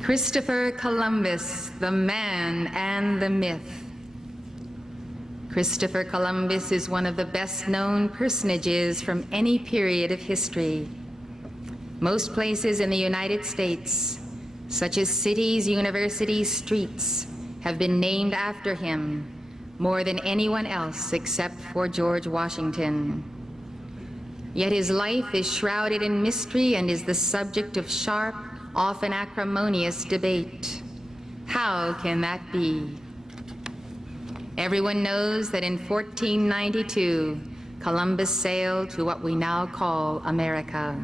Christopher Columbus, the man and the myth. Christopher Columbus is one of the best-known personages from any period of history. Most places in the United States, such as cities, universities, streets, have been named after him more than anyone else except for George Washington. Yet his life is shrouded in mystery and is the subject of sharp, often acrimonious debate. How can that be? Everyone knows that in 1492, Columbus sailed to what we now call America.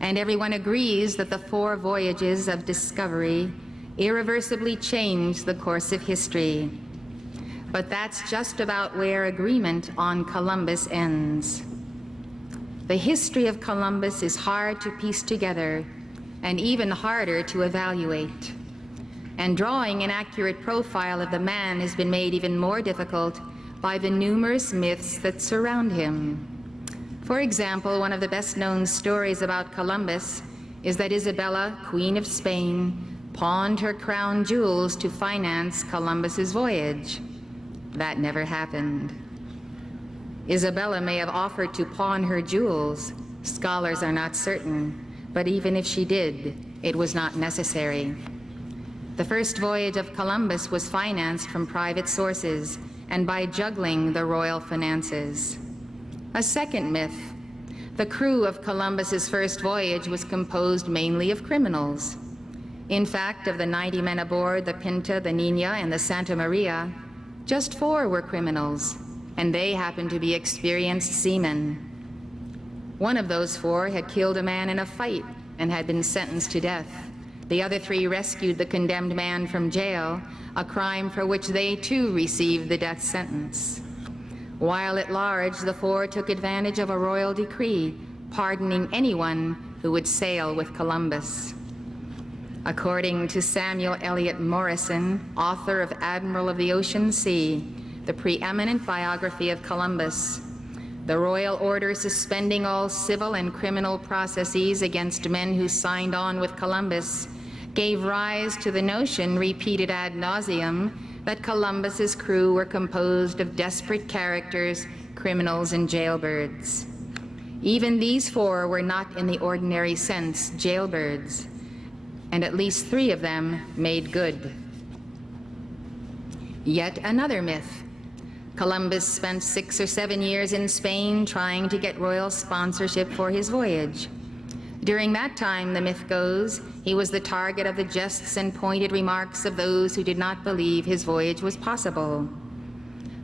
And everyone agrees that the 4 voyages of discovery irreversibly changed the course of history. But that's just about where agreement on Columbus ends. The history of Columbus is hard to piece together and even harder to evaluate. And drawing an accurate profile of the man has been made even more difficult by the numerous myths that surround him. For example, one of the best-known stories about Columbus is that Isabella, Queen of Spain, pawned her crown jewels to finance Columbus's voyage. That never happened. Isabella may have offered to pawn her jewels. Scholars are not certain. But even if she did, it was not necessary. The first voyage of Columbus was financed from private sources and by juggling the royal finances. A second myth: the crew of Columbus's first voyage was composed mainly of criminals. In fact, of the 90 men aboard the Pinta, the Nina, and the Santa Maria, just 4 were criminals, and they happened to be experienced seamen. One of those 4 had killed a man in a fight and had been sentenced to death. The other 3 rescued the condemned man from jail, a crime for which they too received the death sentence. While at large, the 4 took advantage of a royal decree pardoning anyone who would sail with Columbus. According to Samuel Eliot Morison, author of Admiral of the Ocean Sea, the preeminent biography of Columbus, the royal order suspending all civil and criminal processes against men who signed on with Columbus gave rise to the notion, repeated ad nauseum, that Columbus's crew were composed of desperate characters, criminals, and jailbirds. Even these 4 were not in the ordinary sense jailbirds, and at least 3 of them made good. Yet another myth. Columbus spent 6 or 7 years in Spain trying to get royal sponsorship for his voyage. During that time, the myth goes, he was the target of the jests and pointed remarks of those who did not believe his voyage was possible.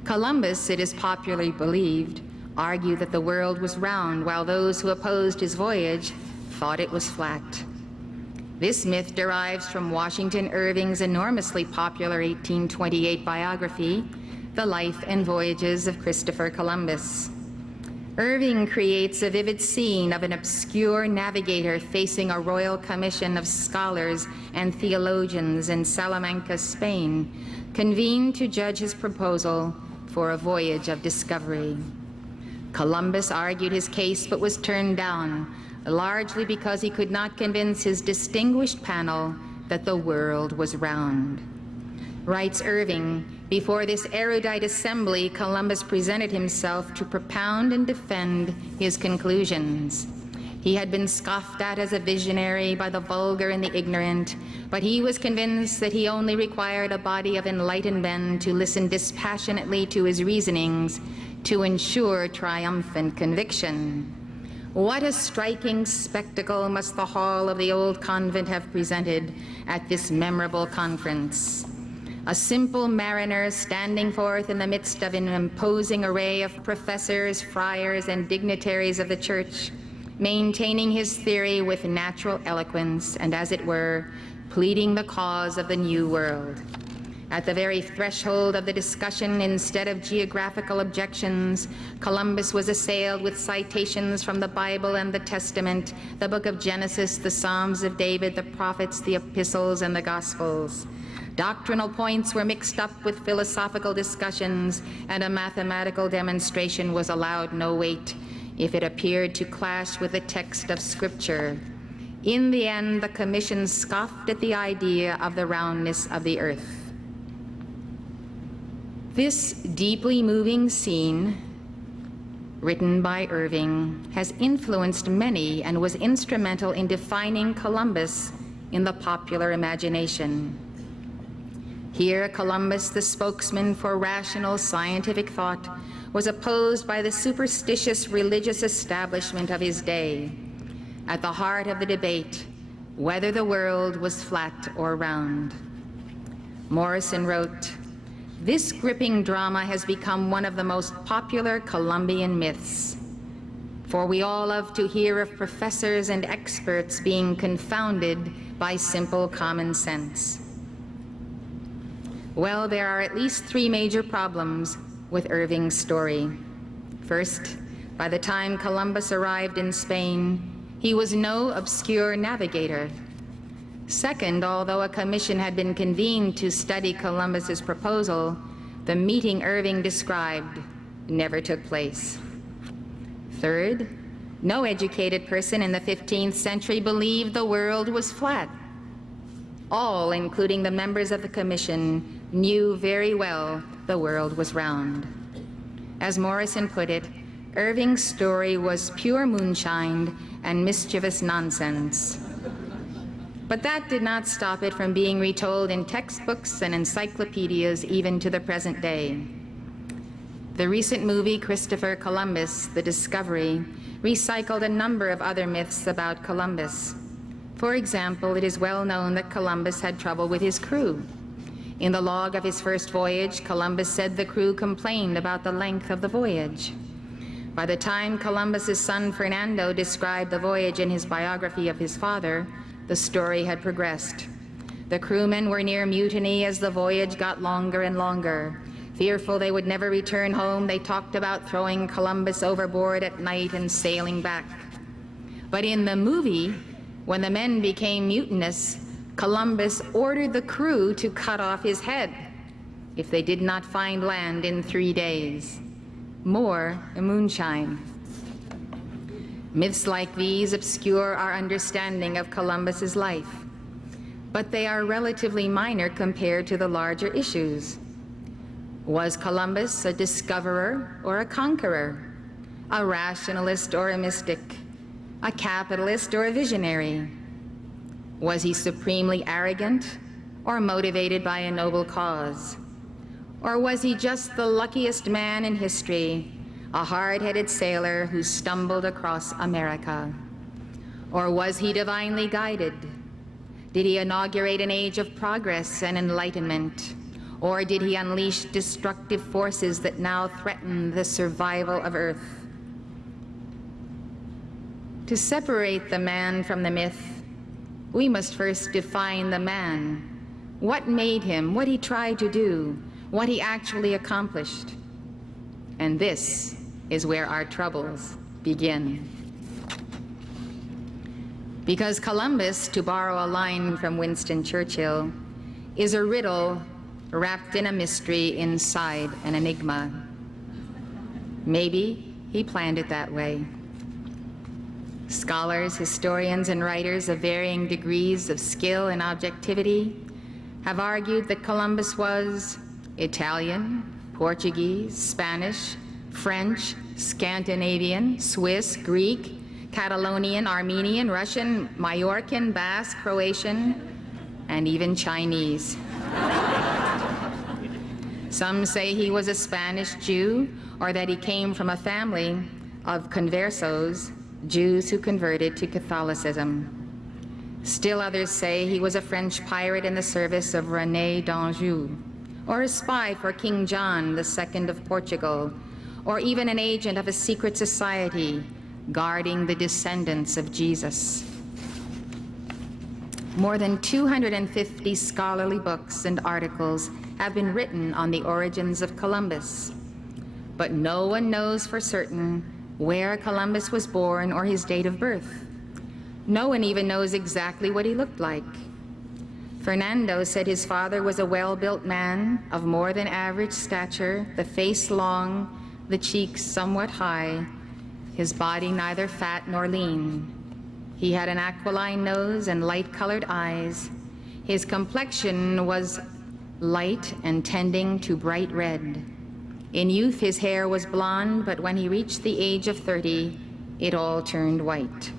Columbus, it is popularly believed, argued that the world was round, while those who opposed his voyage thought it was flat. This myth derives from Washington Irving's enormously popular 1828 biography, The Life and Voyages of Christopher Columbus. Irving creates a vivid scene of an obscure navigator facing a royal commission of scholars and theologians in Salamanca, Spain, convened to judge his proposal for a voyage of discovery. Columbus argued his case but was turned down, largely because he could not convince his distinguished panel that the world was round. Writes Irving, before this erudite assembly, Columbus presented himself to propound and defend his conclusions. He had been scoffed at as a visionary by the vulgar and the ignorant, but he was convinced that he only required a body of enlightened men to listen dispassionately to his reasonings to ensure triumphant conviction. What a striking spectacle must the hall of the old convent have presented at this memorable conference. A simple mariner standing forth in the midst of an imposing array of professors, friars, and dignitaries of the church, maintaining his theory with natural eloquence and, as it were, pleading the cause of the New World. At the very threshold of the discussion, instead of geographical objections, Columbus was assailed with citations from the Bible and the Testament, the book of Genesis, the Psalms of David, the prophets, the epistles, and the Gospels. Doctrinal points were mixed up with philosophical discussions, and a mathematical demonstration was allowed no weight if it appeared to clash with the text of Scripture. In the end, the commission scoffed at the idea of the roundness of the earth. This deeply moving scene, written by Irving, has influenced many and was instrumental in defining Columbus in the popular imagination. Here, Columbus, the spokesman for rational scientific thought, was opposed by the superstitious religious establishment of his day. At the heart of the debate, whether the world was flat or round. Morrison wrote, "This gripping drama has become one of the most popular Columbian myths, for we all love to hear of professors and experts being confounded by simple common sense." Well, there are at least three major problems with Irving's story. First, by the time Columbus arrived in Spain, he was no obscure navigator. Second, although a commission had been convened to study Columbus's proposal, the meeting Irving described never took place. Third, no educated person in the 15th century believed the world was flat. All, including the members of the commission, knew very well the world was round. As Morrison put it, Irving's story was pure moonshine and mischievous nonsense. But that did not stop it from being retold in textbooks and encyclopedias even to the present day. The recent movie Christopher Columbus, The Discovery, recycled a number of other myths about Columbus. For example, it is well known that Columbus had trouble with his crew. In the log of his first voyage, Columbus said the crew complained about the length of the voyage. By the time Columbus's son Fernando described the voyage in his biography of his father, the story had progressed. The crewmen were near mutiny as the voyage got longer and longer. Fearful they would never return home, they talked about throwing Columbus overboard at night and sailing back. But in the movie, when the men became mutinous, Columbus ordered the crew to cut off his head if they did not find land in 3 days. More moonshine. Myths like these obscure our understanding of Columbus's life, but they are relatively minor compared to the larger issues. Was Columbus a discoverer or a conqueror? A rationalist or a mystic? A capitalist or a visionary? Was he supremely arrogant or motivated by a noble cause? Or was he just the luckiest man in history, a hard-headed sailor who stumbled across America? Or was he divinely guided? Did he inaugurate an age of progress and enlightenment? Or did he unleash destructive forces that now threaten the survival of Earth? To separate the man from the myth, we must first define the man. What made him, what he tried to do, what he actually accomplished. And this is where our troubles begin. Because Columbus, to borrow a line from Winston Churchill, is a riddle wrapped in a mystery inside an enigma. Maybe he planned it that way. Scholars, historians, and writers of varying degrees of skill and objectivity have argued that Columbus was Italian, Portuguese, Spanish, French, Scandinavian, Swiss, Greek, Catalonian, Armenian, Russian, Majorcan, Basque, Croatian, and even Chinese. Some say he was a Spanish Jew, or that he came from a family of conversos, Jews who converted to Catholicism. Still others say he was a French pirate in the service of René d'Anjou, or a spy for King John II of Portugal, or even an agent of a secret society guarding the descendants of Jesus. More than 250 scholarly books and articles have been written on the origins of Columbus, but no one knows for certain where Columbus was born or his date of birth. No one even knows exactly what he looked like. Fernando said his father was a well-built man of more than average stature, the face long, the cheeks somewhat high, his body neither fat nor lean. He had an aquiline nose and light-colored eyes. His complexion was light and tending to bright red. In youth, his hair was blonde, but when he reached the age of 30, it all turned white.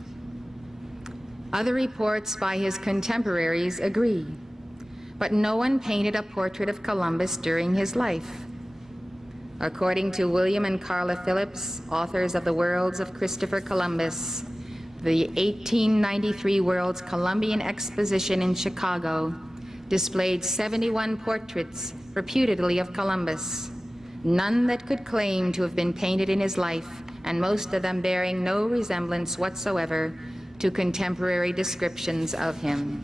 Other reports by his contemporaries agree, but no one painted a portrait of Columbus during his life. According to William and Carla Phillips, authors of The Worlds of Christopher Columbus, the 1893 World's Columbian Exposition in Chicago displayed 71 portraits reputedly of Columbus, none that could claim to have been painted in his life, and most of them bearing no resemblance whatsoever to contemporary descriptions of him.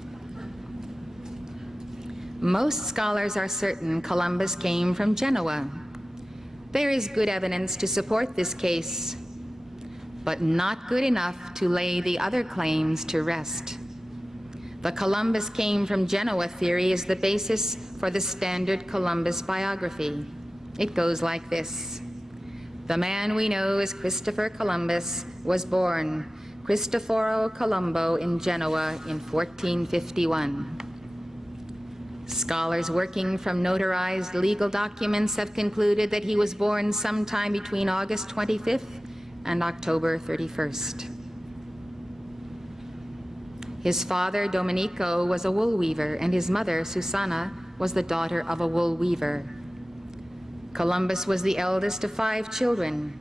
Most scholars are certain Columbus came from Genoa. There is good evidence to support this case, but not good enough to lay the other claims to rest. The Columbus came from Genoa theory is the basis for the standard Columbus biography. It goes like this. The man we know as Christopher Columbus was born Cristoforo Colombo in Genoa in 1451. Scholars working from notarized legal documents have concluded that he was born sometime between August 25th and October 31st. His father, Domenico, was a wool weaver, and his mother, Susanna, was the daughter of a wool weaver. Columbus was the eldest of 5 children.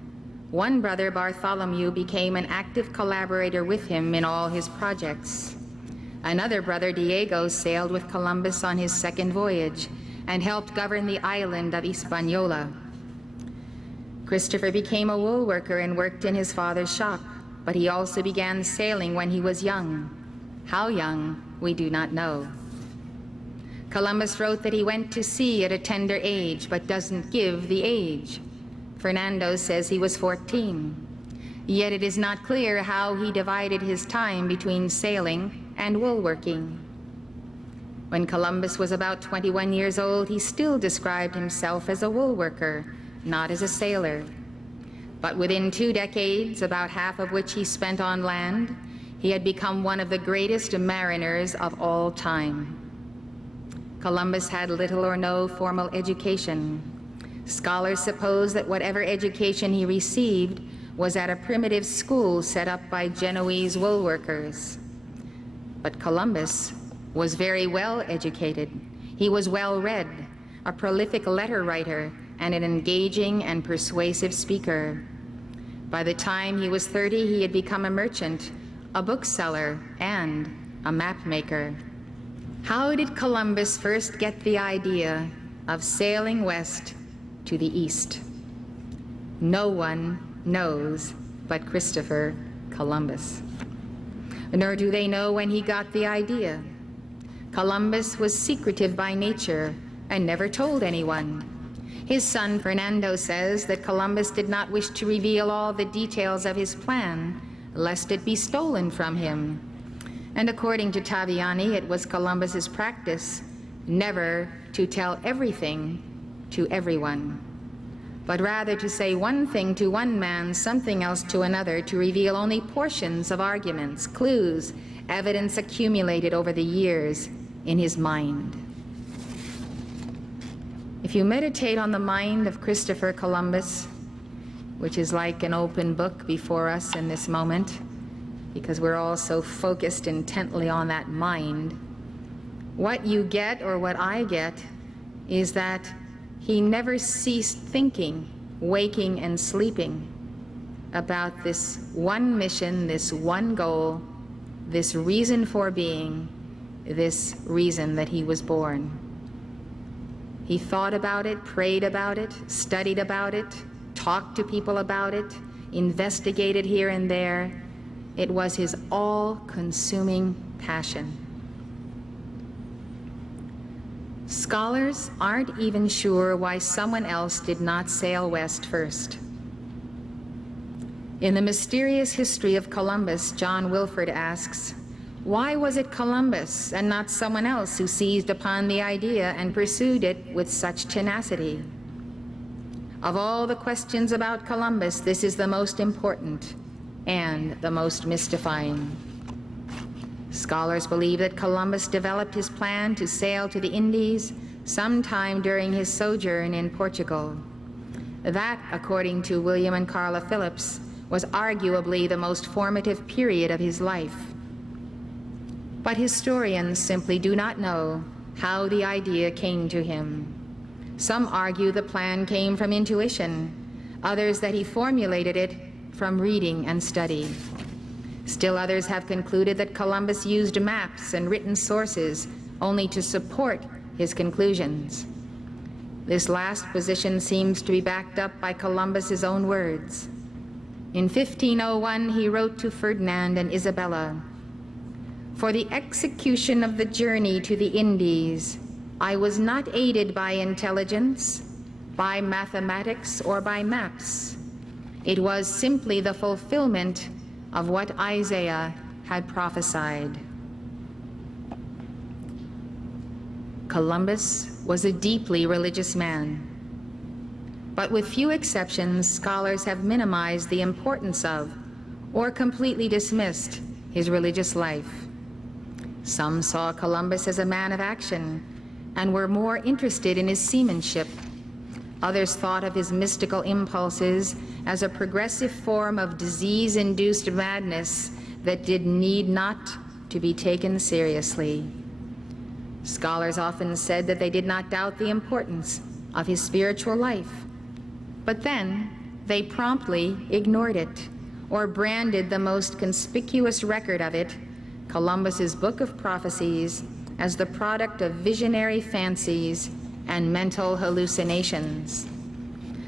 One brother, Bartholomew, became an active collaborator with him in all his projects. Another brother, Diego, sailed with Columbus on his second voyage and helped govern the island of Hispaniola. Christopher became a wool worker and worked in his father's shop, but he also began sailing when he was young. How young, we do not know. Columbus wrote that he went to sea at a tender age, but doesn't give the age. Fernando says he was 14. Yet it is not clear how he divided his time between sailing and woolworking. When Columbus was about 21 years old, he still described himself as a wool worker, not as a sailor. But within 2 decades, about half of which he spent on land, he had become one of the greatest mariners of all time. Columbus had little or no formal education. Scholars suppose that whatever education he received was at a primitive school set up by Genoese wool workers. But Columbus was very well educated. He was well read, a prolific letter writer, and an engaging and persuasive speaker. By the time he was 30, he had become a merchant, a bookseller, and a map maker. How did Columbus first get the idea of sailing west to the east? No one knows but Christopher Columbus. Nor do they know when he got the idea. Columbus was secretive by nature and never told anyone. His son Fernando says that Columbus did not wish to reveal all the details of his plan, lest it be stolen from him. And according to Taviani, it was Columbus's practice never to tell everything to everyone, but rather to say one thing to one man, something else to another, to reveal only portions of arguments, clues, evidence accumulated over the years in his mind. If you meditate on the mind of Christopher Columbus, which is like an open book before us in this moment, because we're all so focused intently on that mind, what you get, or what I get, is that he never ceased thinking, waking and sleeping, about this one mission, this one goal, this reason for being, this reason that he was born. He thought about it, prayed about it, studied about it, talked to people about it, investigated here and there. It was his all-consuming passion. Scholars aren't even sure why someone else did not sail west first. In The Mysterious History of Columbus, John Wilford asks, why was it Columbus and not someone else who seized upon the idea and pursued it with such tenacity? Of all the questions about Columbus, this is the most important and the most mystifying. Scholars believe that Columbus developed his plan to sail to the Indies sometime during his sojourn in Portugal. That, according to William and Carla Phillips, was arguably the most formative period of his life. But historians simply do not know how the idea came to him. Some argue the plan came from intuition, others that he formulated it from reading and study. Still others have concluded that Columbus used maps and written sources only to support his conclusions. This last position seems to be backed up by Columbus's own words. In 1501, he wrote to Ferdinand and Isabella, "For the execution of the journey to the Indies, I was not aided by intelligence, by mathematics, or by maps. It was simply the fulfillment of what Isaiah had prophesied." Columbus was a deeply religious man. But with few exceptions, scholars have minimized the importance of, or completely dismissed, his religious life. Some saw Columbus as a man of action and were more interested in his seamanship. Others thought of his mystical impulses as a progressive form of disease-induced madness that did need not to be taken seriously. Scholars often said that they did not doubt the importance of his spiritual life, but then they promptly ignored it or branded the most conspicuous record of it, Columbus's Book of Prophecies, as the product of visionary fancies and mental hallucinations.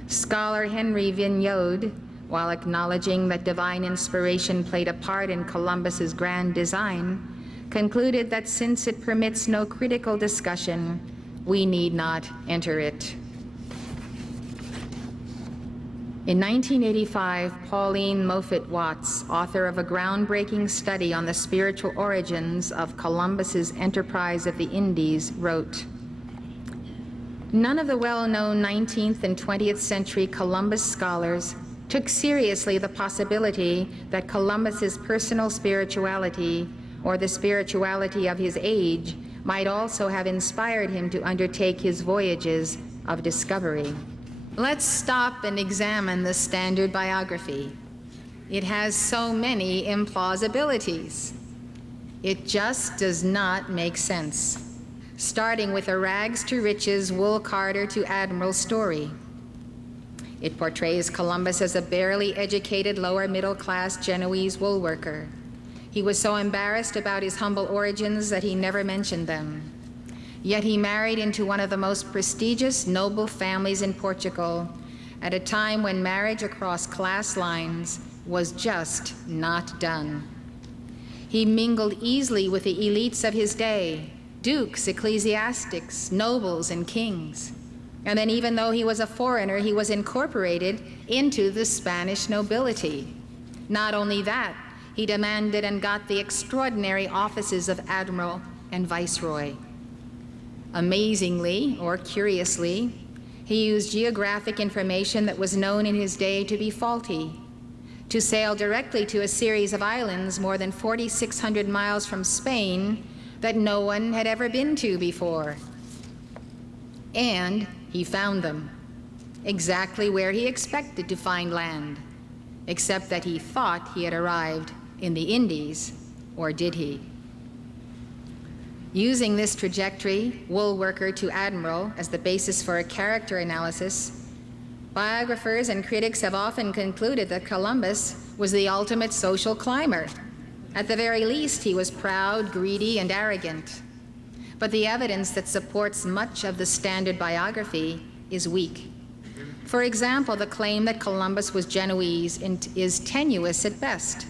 Scholar Henry Vigneaud, while acknowledging that divine inspiration played a part in Columbus's grand design, concluded that since it permits no critical discussion, we need not enter it. In 1985, Pauline Moffett Watts, author of a groundbreaking study on the spiritual origins of Columbus's enterprise of the Indies, wrote, "None of the well-known 19th and 20th century Columbus scholars took seriously the possibility that Columbus's personal spirituality, or the spirituality of his age, might also have inspired him to undertake his voyages of discovery." Let's stop and examine the standard biography. It has so many implausibilities. It just does not make sense. Starting with a rags to riches, wool carder to admiral story. It portrays Columbus as a barely educated lower middle class Genoese wool worker. He was so embarrassed about his humble origins that he never mentioned them. Yet he married into one of the most prestigious, noble families in Portugal at a time when marriage across class lines was just not done. He mingled easily with the elites of his day, dukes, ecclesiastics, nobles, and kings. And then even though he was a foreigner, he was incorporated into the Spanish nobility. Not only that, he demanded and got the extraordinary offices of admiral and viceroy. Amazingly, or curiously, he used geographic information that was known in his day to be faulty, to sail directly to a series of islands more than 4,600 miles from Spain that no one had ever been to before. And he found them, exactly where he expected to find land, except that he thought he had arrived in the Indies, or did he? Using this trajectory, wool worker to admiral, as the basis for a character analysis, biographers and critics have often concluded that Columbus was the ultimate social climber. At the very least, he was proud, greedy, and arrogant. But the evidence that supports much of the standard biography is weak. For example, the claim that Columbus was Genoese is tenuous at best.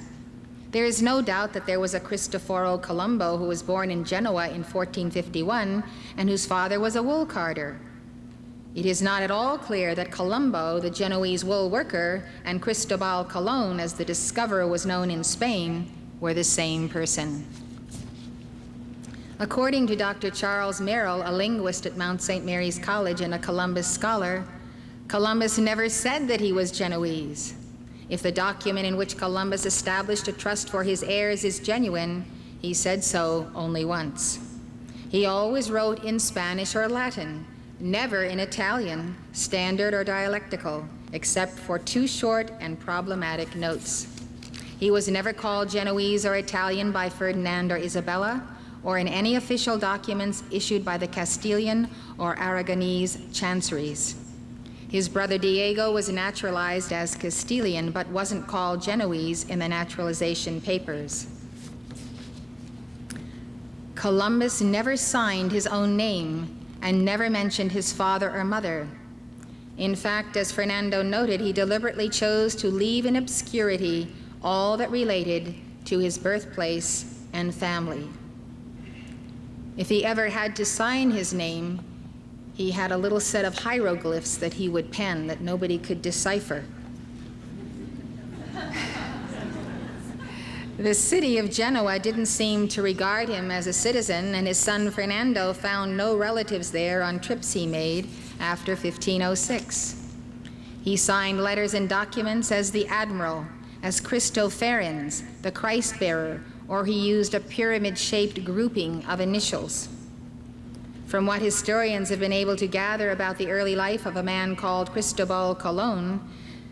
There is no doubt that there was a Cristoforo Colombo who was born in Genoa in 1451 and whose father was a wool carder. It is not at all clear that Colombo, the Genoese wool worker, and Cristobal Colon, as the discoverer was known in Spain, were the same person. According to Dr. Charles Merrill, a linguist at Mount St. Mary's College and a Columbus scholar, Columbus never said that he was Genoese. If the document in which Columbus established a trust for his heirs is genuine, he said so only once. He always wrote in Spanish or Latin, never in Italian, standard or dialectical, except for 2 short and problematic notes. He was never called Genoese or Italian by Ferdinand or Isabella, or in any official documents issued by the Castilian or Aragonese chanceries. His brother Diego was naturalized as Castilian, but wasn't called Genoese in the naturalization papers. Columbus never signed his own name and never mentioned his father or mother. In fact, as Fernando noted, he deliberately chose to leave in obscurity all that related to his birthplace and family. If he ever had to sign his name, he had a little set of hieroglyphs that he would pen that nobody could decipher. The city of Genoa didn't seem to regard him as a citizen, and his son Fernando found no relatives there on trips he made after 1506. He signed letters and documents as the Admiral, as Christoferens, the Christ-bearer, or he used a pyramid-shaped grouping of initials. From what historians have been able to gather about the early life of a man called Cristobal Colon,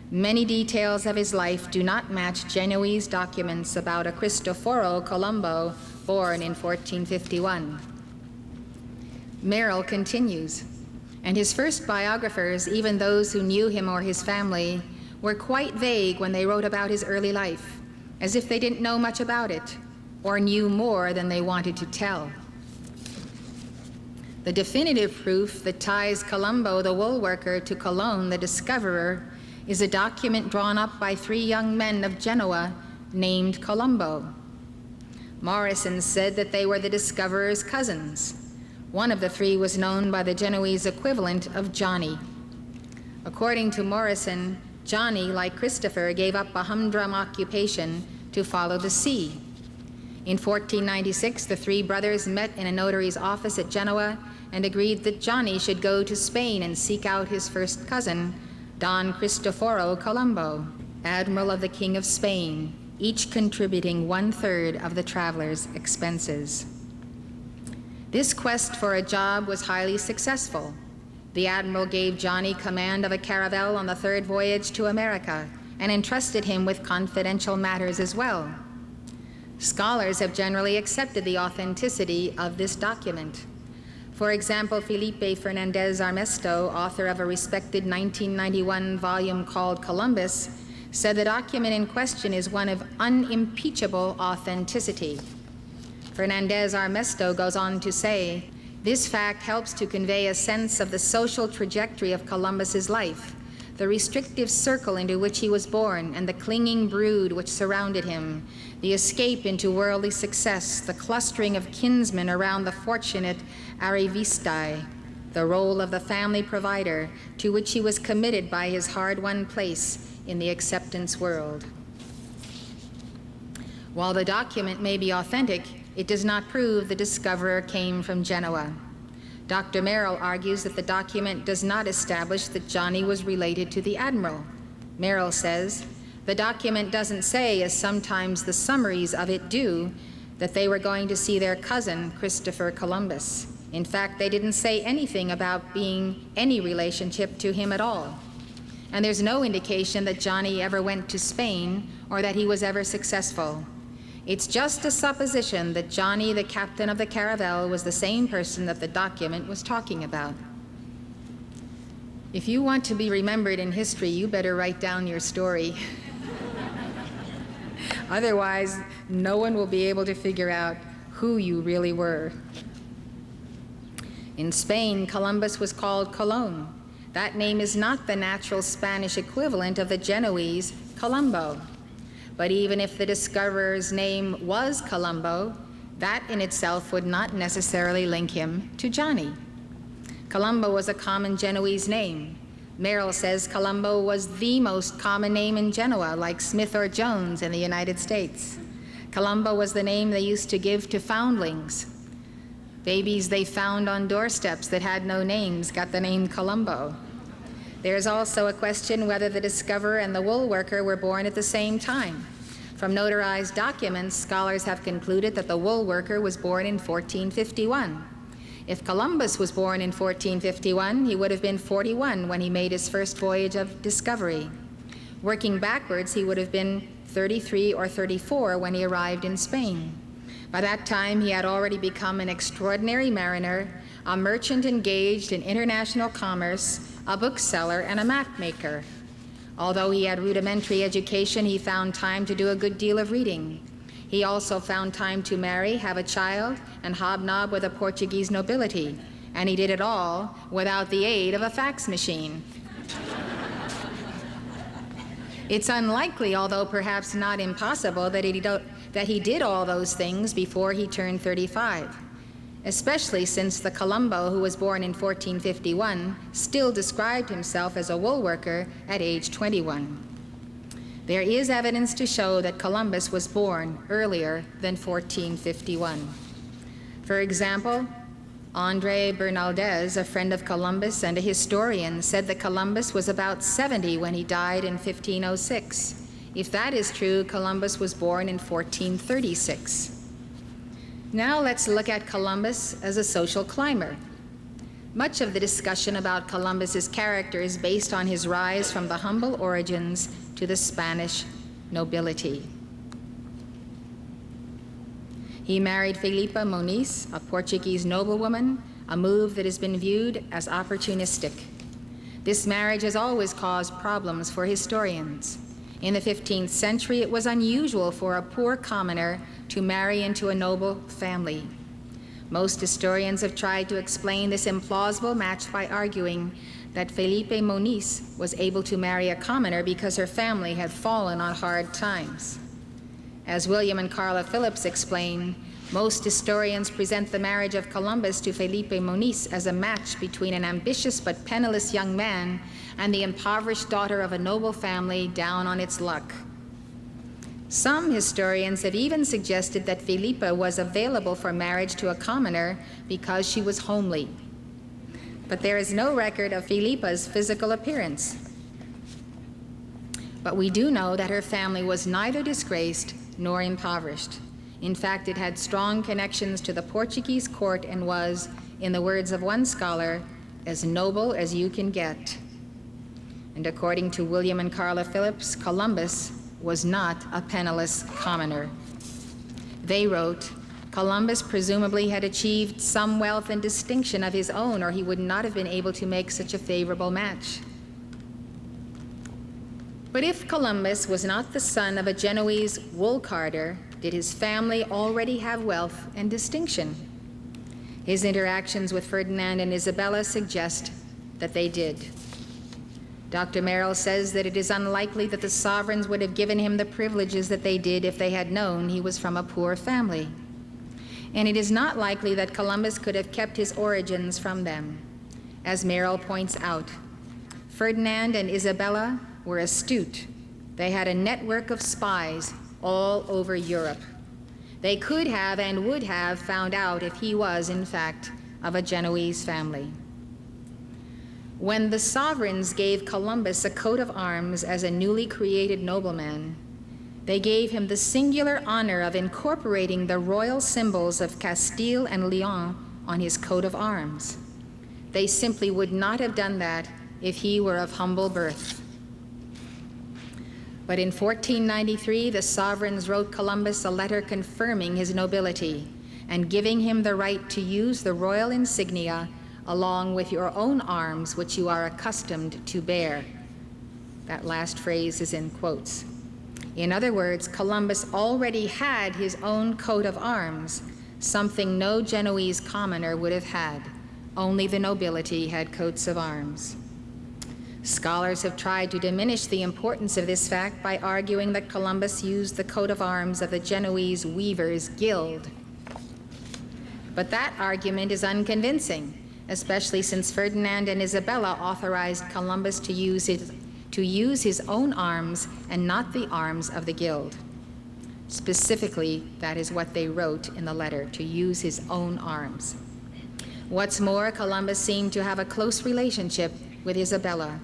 many details of his life do not match Genoese documents about a Cristoforo Colombo born in 1451. Merrill continues, and his first biographers, even those who knew him or his family, were quite vague when they wrote about his early life, as if they didn't know much about it, or knew more than they wanted to tell. The definitive proof that ties Colombo the wool worker to Colon the discoverer is a document drawn up by 3 young men of Genoa named Colombo. Morrison said that they were the discoverer's cousins. One of the 3 was known by the Genoese equivalent of Johnny. According to Morrison, Johnny, like Christopher, gave up a humdrum occupation to follow the sea. In 1496, the 3 brothers met in a notary's office at Genoa and agreed that Johnny should go to Spain and seek out his first cousin, Don Cristoforo Colombo, Admiral of the King of Spain, each contributing 1/3 of the traveler's expenses. This quest for a job was highly successful. The Admiral gave Johnny command of a caravel on the 3rd voyage to America and entrusted him with confidential matters as well. Scholars have generally accepted the authenticity of this document. For example, Felipe Fernandez Armesto, author of a respected 1991 volume called Columbus, said the document in question is one of unimpeachable authenticity. Fernandez Armesto goes on to say, this fact helps to convey a sense of the social trajectory of Columbus's life, the restrictive circle into which he was born and the clinging brood which surrounded him, the escape into worldly success, the clustering of kinsmen around the fortunate Arivistae, the role of the family provider to which he was committed by his hard-won place in the acceptance world. While the document may be authentic, it does not prove the discoverer came from Genoa. Dr. Merrill argues that the document does not establish that Johnny was related to the Admiral. Merrill says, the document doesn't say, as sometimes the summaries of it do, that they were going to see their cousin, Christopher Columbus. In fact, they didn't say anything about being any relationship to him at all. And there's no indication that Johnny ever went to Spain or that he was ever successful. It's just a supposition that Johnny, the captain of the caravel, was the same person that the document was talking about. If you want to be remembered in history, you better write down your story. Otherwise, no one will be able to figure out who you really were. In Spain, Columbus was called Colón. That name is not the natural Spanish equivalent of the Genoese Colombo. But even if the discoverer's name was Colombo, that in itself would not necessarily link him to Johnny. Colombo was a common Genoese name. Merrill says Colombo was the most common name in Genoa, like Smith or Jones in the United States. Colombo was the name they used to give to foundlings. Babies they found on doorsteps that had no names got the name Colombo. There's also a question whether the discoverer and the wool worker were born at the same time. From notarized documents, scholars have concluded that the wool worker was born in 1451. If Columbus was born in 1451, he would have been 41 when he made his first voyage of discovery. Working backwards, he would have been 33 or 34 when he arrived in Spain. By that time, he had already become an extraordinary mariner, a merchant engaged in international commerce, a bookseller, and a map maker. Although he had rudimentary education, he found time to do a good deal of reading. He also found time to marry, have a child, and hobnob with the Portuguese nobility. And he did it all without the aid of a fax machine. It's unlikely, although perhaps not impossible, that he did all those things before he turned 35, especially since the Colombo, who was born in 1451, still described himself as a wool worker at age 21. There is evidence to show that Columbus was born earlier than 1451. For example, André Bernaldez, a friend of Columbus and a historian, said that Columbus was about 70 when he died in 1506. If that is true, Columbus was born in 1436. Now let's look at Columbus as a social climber. Much of the discussion about Columbus's character is based on his rise from the humble origins to the Spanish nobility. He married Felipa Moniz, a Portuguese noblewoman, a move that has been viewed as opportunistic. This marriage has always caused problems for historians. In the 15th century, it was unusual for a poor commoner to marry into a noble family. Most historians have tried to explain this implausible match by arguing that Felipe Moniz was able to marry a commoner because her family had fallen on hard times. As William and Carla Phillips explain, most historians present the marriage of Columbus to Felipe Moniz as a match between an ambitious but penniless young man and the impoverished daughter of a noble family down on its luck. Some historians have even suggested that Felipa was available for marriage to a commoner because she was homely. But there is no record of Felipa's physical appearance. But we do know that her family was neither disgraced nor impoverished. In fact, it had strong connections to the Portuguese court and was, in the words of one scholar, as noble as you can get. And according to William and Carla Phillips, Columbus was not a penniless commoner. They wrote, Columbus presumably had achieved some wealth and distinction of his own, or he would not have been able to make such a favorable match. But if Columbus was not the son of a Genoese wool carder, did his family already have wealth and distinction? His interactions with Ferdinand and Isabella suggest that they did. Dr. Merrill says that it is unlikely that the sovereigns would have given him the privileges that they did if they had known he was from a poor family. And it is not likely that Columbus could have kept his origins from them. As Merrill points out, Ferdinand and Isabella were astute. They had a network of spies all over Europe. They could have and would have found out if he was, in fact, of a Genoese family. When the sovereigns gave Columbus a coat of arms as a newly created nobleman, they gave him the singular honor of incorporating the royal symbols of Castile and Leon on his coat of arms. They simply would not have done that if he were of humble birth. But in 1493, the sovereigns wrote Columbus a letter confirming his nobility and giving him the right to use the royal insignia along with your own arms, which you are accustomed to bear. That last phrase is in quotes. In other words, Columbus already had his own coat of arms, something no Genoese commoner would have had. Only the nobility had coats of arms. Scholars have tried to diminish the importance of this fact by arguing that Columbus used the coat of arms of the Genoese Weavers' Guild. But that argument is unconvincing, especially since Ferdinand and Isabella authorized Columbus to use his own arms and not the arms of the Guild. Specifically, that is what they wrote in the letter, to use his own arms. What's more, Columbus seemed to have a close relationship with Isabella.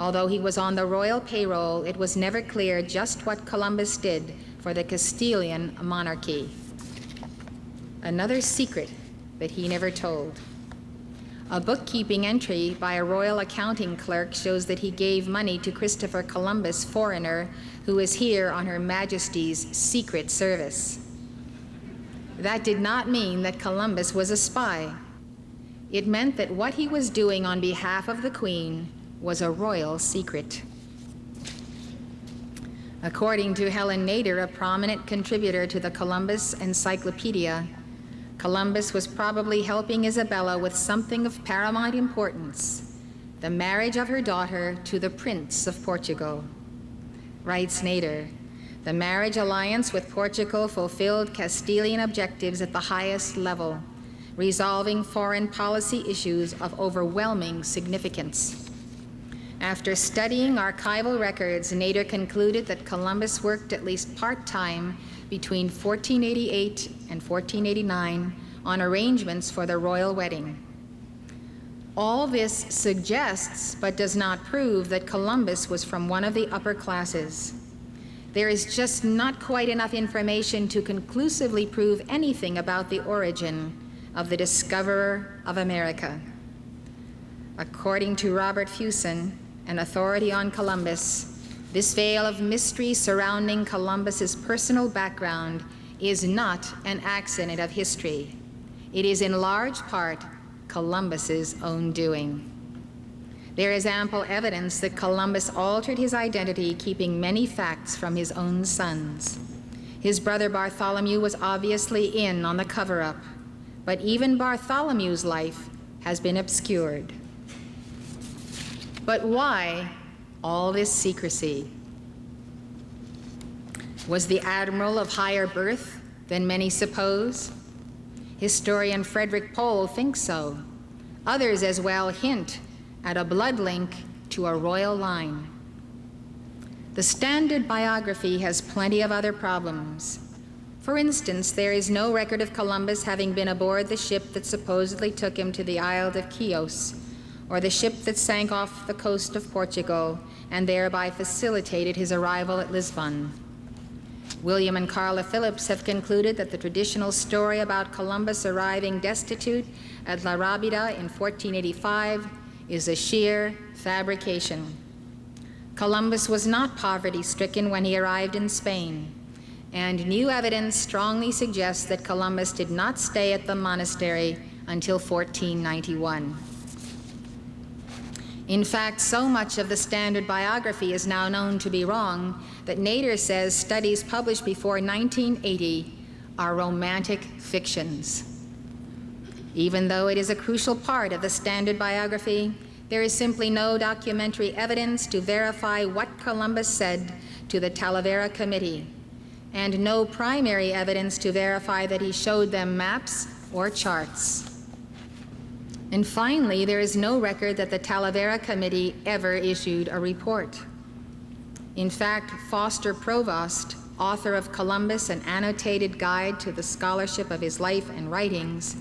Although he was on the royal payroll, it was never clear just what Columbus did for the Castilian monarchy. Another secret that he never told. A bookkeeping entry by a royal accounting clerk shows that he gave money to Christopher Columbus, foreigner, who is here on Her Majesty's secret service. That did not mean that Columbus was a spy. It meant that what he was doing on behalf of the Queen was a royal secret. According to Helen Nader, a prominent contributor to the Columbus Encyclopedia, Columbus was probably helping Isabella with something of paramount importance, the marriage of her daughter to the Prince of Portugal. Writes Nader, the marriage alliance with Portugal fulfilled Castilian objectives at the highest level, resolving foreign policy issues of overwhelming significance. After studying archival records, Nader concluded that Columbus worked at least part-time between 1488 and 1489 on arrangements for the royal wedding. All this suggests, but does not prove, that Columbus was from one of the upper classes. There is just not quite enough information to conclusively prove anything about the origin of the discoverer of America. According to Robert Fuson, an authority on Columbus, this veil of mystery surrounding Columbus's personal background is not an accident of history. It is in large part Columbus's own doing. There is ample evidence that Columbus altered his identity, keeping many facts from his own sons. His brother Bartholomew was obviously in on the cover-up, but even Bartholomew's life has been obscured. But why all this secrecy? Was the admiral of higher birth than many suppose? Historian Frederick Pohl thinks so. Others as well hint at a blood link to a royal line. The standard biography has plenty of other problems. For instance, there is no record of Columbus having been aboard the ship that supposedly took him to the Isle of Chios, or the ship that sank off the coast of Portugal and thereby facilitated his arrival at Lisbon. William and Carla Phillips have concluded that the traditional story about Columbus arriving destitute at La Rábida in 1485 is a sheer fabrication. Columbus was not poverty-stricken when he arrived in Spain, and new evidence strongly suggests that Columbus did not stay at the monastery until 1491. In fact, so much of the standard biography is now known to be wrong that Nader says studies published before 1980 are romantic fictions. Even though it is a crucial part of the standard biography, there is simply no documentary evidence to verify what Columbus said to the Talavera Committee, and no primary evidence to verify that he showed them maps or charts. And finally, there is no record that the Talavera Committee ever issued a report. In fact, Foster Provost, author of Columbus, an annotated guide to the scholarship of his life and writings,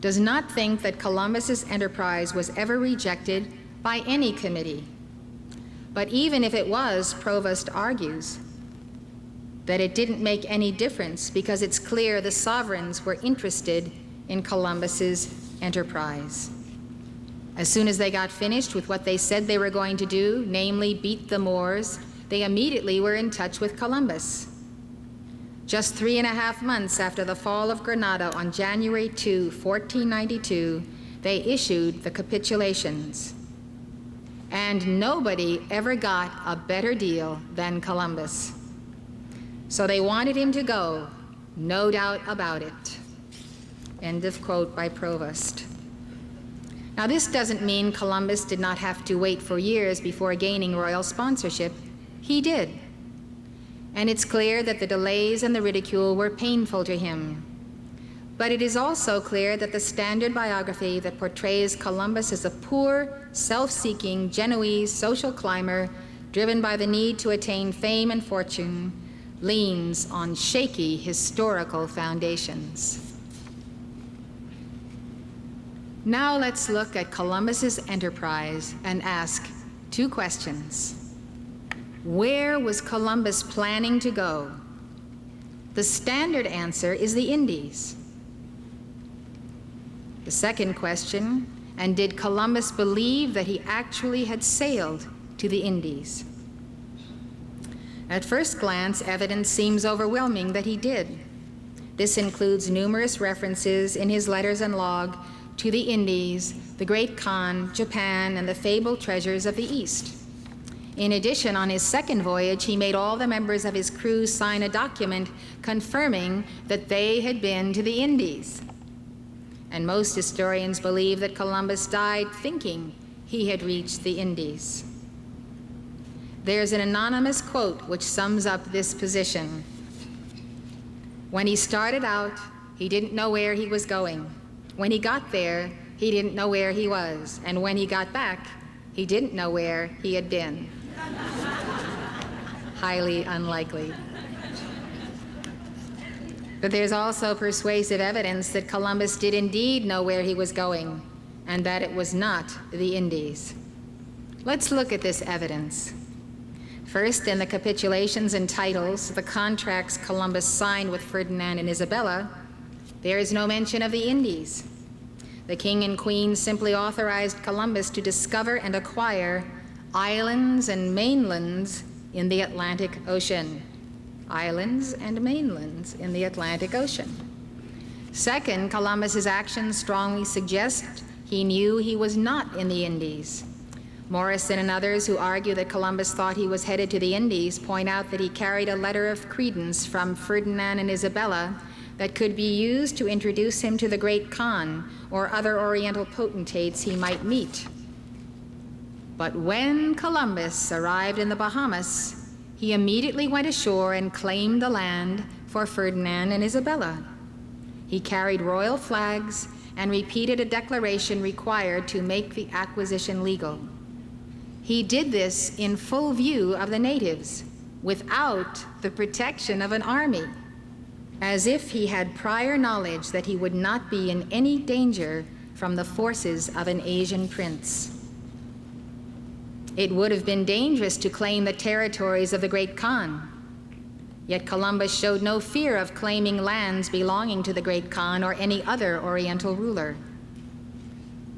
does not think that Columbus's enterprise was ever rejected by any committee. But even if it was, Provost argues that it didn't make any difference because it's clear the sovereigns were interested in Columbus's enterprise. As soon as they got finished with what they said they were going to do, namely beat the Moors, they immediately were in touch with Columbus. Just 3.5 months after the fall of Granada on January 2, 1492, they issued the capitulations. And nobody ever got a better deal than Columbus. So they wanted him to go, no doubt about it. End of quote by Provost. Now, this doesn't mean Columbus did not have to wait for years before gaining royal sponsorship. He did. And it's clear that the delays and the ridicule were painful to him. But it is also clear that the standard biography that portrays Columbus as a poor, self-seeking Genoese social climber driven by the need to attain fame and fortune leans on shaky historical foundations. Now let's look at Columbus's enterprise and ask 2 questions. Where was Columbus planning to go? The standard answer is the Indies. The second question, and did Columbus believe that he actually had sailed to the Indies? At first glance, evidence seems overwhelming that he did. This includes numerous references in his letters and log to the Indies, the Great Khan, Japan, and the fabled treasures of the East. In addition, on his second voyage, he made all the members of his crew sign a document confirming that they had been to the Indies. And most historians believe that Columbus died thinking he had reached the Indies. There's an anonymous quote which sums up this position. When he started out, he didn't know where he was going. When he got there, he didn't know where he was. And when he got back, he didn't know where he had been. Highly unlikely. But there's also persuasive evidence that Columbus did indeed know where he was going, and that it was not the Indies. Let's look at this evidence. First, in the capitulations and titles, the contracts Columbus signed with Ferdinand and Isabella, there is no mention of the Indies. The king and queen simply authorized Columbus to discover and acquire islands and mainlands in the Atlantic Ocean. Islands and mainlands in the Atlantic Ocean. Second, Columbus's actions strongly suggest he knew he was not in the Indies. Morrison and others who argue that Columbus thought he was headed to the Indies point out that he carried a letter of credence from Ferdinand and Isabella that could be used to introduce him to the Great Khan or other Oriental potentates he might meet. But when Columbus arrived in the Bahamas, he immediately went ashore and claimed the land for Ferdinand and Isabella. He carried royal flags and repeated a declaration required to make the acquisition legal. He did this in full view of the natives, without the protection of an army, as if he had prior knowledge that he would not be in any danger from the forces of an Asian prince. It would have been dangerous to claim the territories of the Great Khan. Yet Columbus showed no fear of claiming lands belonging to the Great Khan or any other Oriental ruler.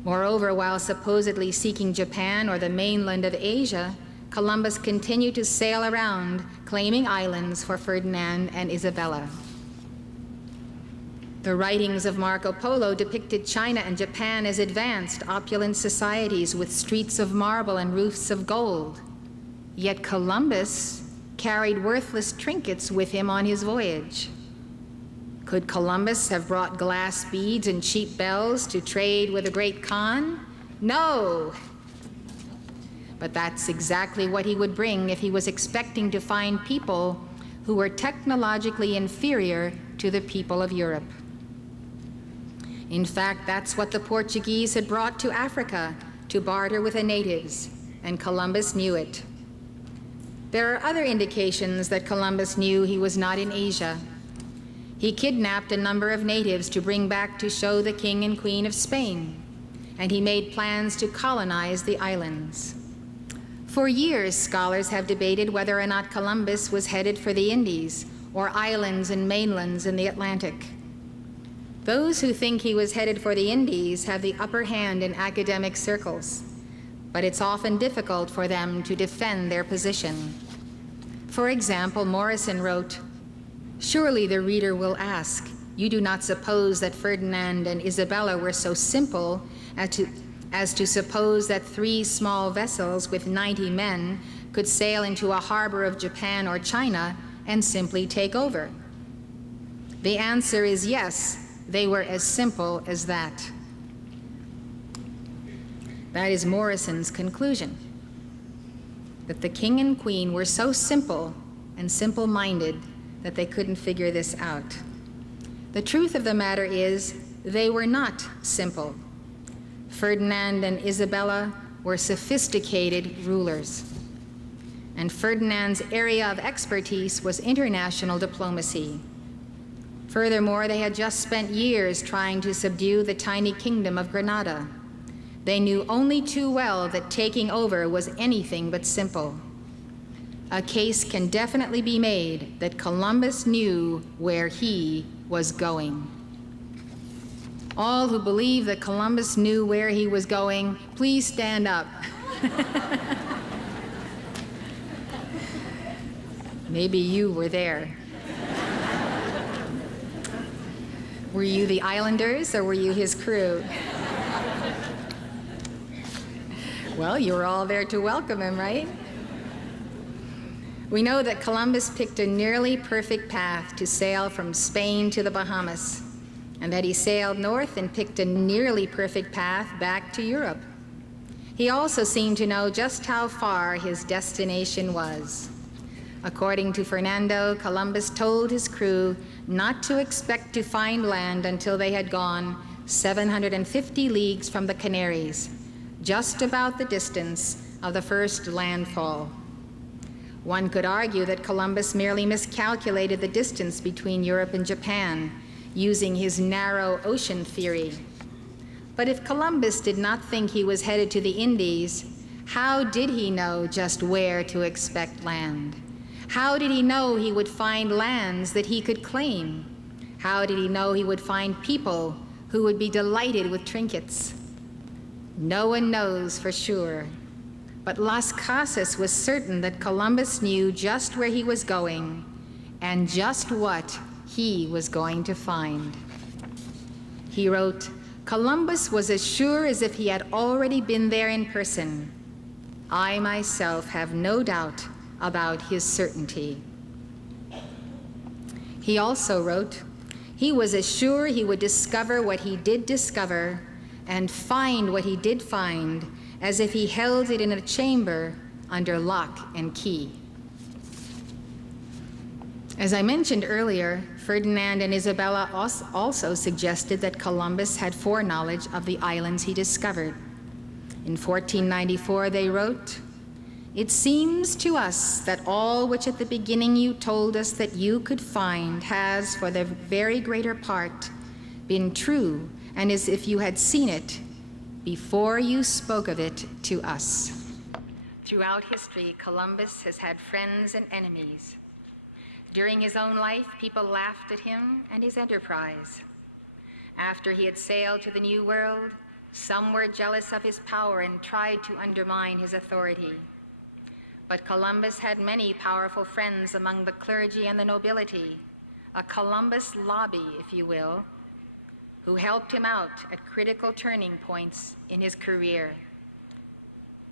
Moreover, while supposedly seeking Japan or the mainland of Asia, Columbus continued to sail around, claiming islands for Ferdinand and Isabella. The writings of Marco Polo depicted China and Japan as advanced, opulent societies with streets of marble and roofs of gold. Yet Columbus carried worthless trinkets with him on his voyage. Could Columbus have brought glass beads and cheap bells to trade with the Great Khan? No! But that's exactly what he would bring if he was expecting to find people who were technologically inferior to the people of Europe. In fact, that's what the Portuguese had brought to Africa to barter with the natives, and Columbus knew it. There are other indications that Columbus knew he was not in Asia. He kidnapped a number of natives to bring back to show the King and Queen of Spain, and he made plans to colonize the islands. For years, scholars have debated whether or not Columbus was headed for the Indies, or islands and mainlands in the Atlantic. Those who think he was headed for the Indies have the upper hand in academic circles, but it's often difficult for them to defend their position. For example, Morrison wrote, "Surely the reader will ask, you do not suppose that Ferdinand and Isabella were so simple as to suppose that 3 small vessels with 90 men could sail into a harbor of Japan or China and simply take over?" The answer is yes, they were as simple as that. That is Morrison's conclusion, that the king and queen were so simple and simple-minded that they couldn't figure this out. The truth of the matter is, they were not simple. Ferdinand and Isabella were sophisticated rulers, and Ferdinand's area of expertise was international diplomacy. Furthermore, they had just spent years trying to subdue the tiny kingdom of Granada. They knew only too well that taking over was anything but simple. A case can definitely be made that Columbus knew where he was going. All who believe that Columbus knew where he was going, please stand up. Maybe you were there. Were you the islanders or were you his crew? Well, you were all there to welcome him, right? We know that Columbus picked a nearly perfect path to sail from Spain to the Bahamas, and that he sailed north and picked a nearly perfect path back to Europe. He also seemed to know just how far his destination was. According to Fernando, Columbus told his crew not to expect to find land until they had gone 750 leagues from the Canaries, just about the distance of the first landfall. One could argue that Columbus merely miscalculated the distance between Europe and Japan, using his narrow ocean theory. But if Columbus did not think he was headed to the Indies, how did he know just where to expect land? How did he know he would find lands that he could claim? How did he know he would find people who would be delighted with trinkets? No one knows for sure. But Las Casas was certain that Columbus knew just where he was going and just what he was going to find. He wrote, "Columbus was as sure as if he had already been there in person. I myself have no doubt about his certainty." He also wrote, "He was as sure he would discover what he did discover and find what he did find as if he held it in a chamber under lock and key." As I mentioned earlier, Ferdinand and Isabella also suggested that Columbus had foreknowledge of the islands he discovered. In 1494, they wrote, "It seems to us that all which at the beginning you told us that you could find has, for the very greater part, been true, and as if you had seen it before you spoke of it to us." Throughout history, Columbus has had friends and enemies. During his own life, people laughed at him and his enterprise. After he had sailed to the New World, some were jealous of his power and tried to undermine his authority. But Columbus had many powerful friends among the clergy and the nobility, a Columbus lobby, if you will, who helped him out at critical turning points in his career.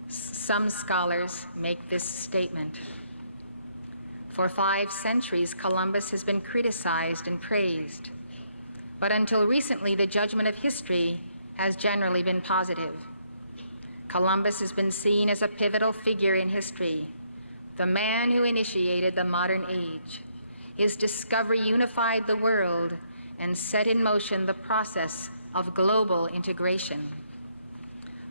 Some scholars make this statement: "For 5 centuries, Columbus has been criticized and praised, but until recently, the judgment of history has generally been positive. Columbus has been seen as a pivotal figure in history, the man who initiated the modern age. His discovery unified the world and set in motion the process of global integration."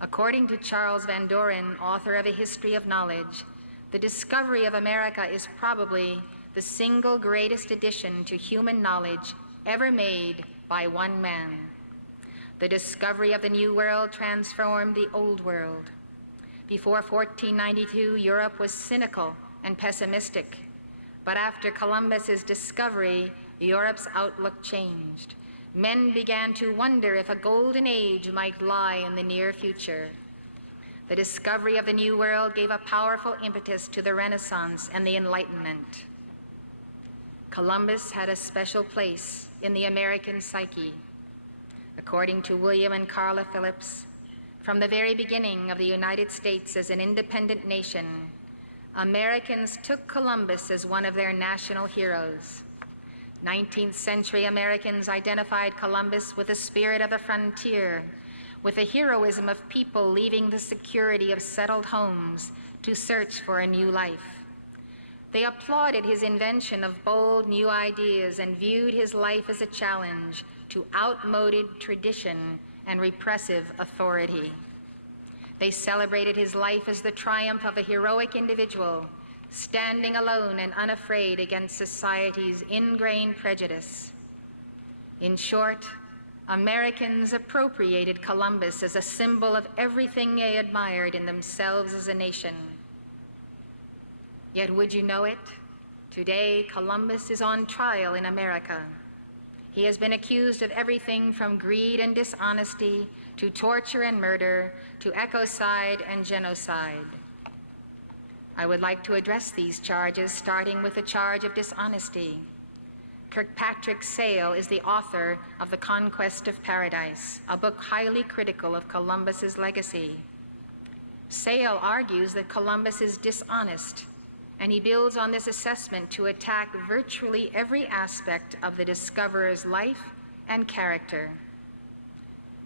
According to Charles Van Doren, author of A History of Knowledge, the discovery of America is probably the single greatest addition to human knowledge ever made by one man. The discovery of the New World transformed the Old World. Before 1492, Europe was cynical and pessimistic, but after Columbus's discovery, Europe's outlook changed. Men began to wonder if a golden age might lie in the near future. The discovery of the New World gave a powerful impetus to the Renaissance and the Enlightenment. Columbus had a special place in the American psyche. According to William and Carla Phillips, from the very beginning of the United States as an independent nation, Americans took Columbus as one of their national heroes. 19th century Americans identified Columbus with the spirit of the frontier, with the heroism of people leaving the security of settled homes to search for a new life. They applauded his invention of bold new ideas and viewed his life as a challenge to outmoded tradition and repressive authority. They celebrated his life as the triumph of a heroic individual, standing alone and unafraid against society's ingrained prejudice. In short, Americans appropriated Columbus as a symbol of everything they admired in themselves as a nation. Yet would you know it? Today, Columbus is on trial in America. He has been accused of everything from greed and dishonesty to torture and murder to ecocide and genocide. I would like to address these charges, starting with the charge of dishonesty. Kirkpatrick Sale is the author of The Conquest of Paradise, a book highly critical of Columbus's legacy. Sale argues that Columbus is dishonest, and he builds on this assessment to attack virtually every aspect of the discoverer's life and character.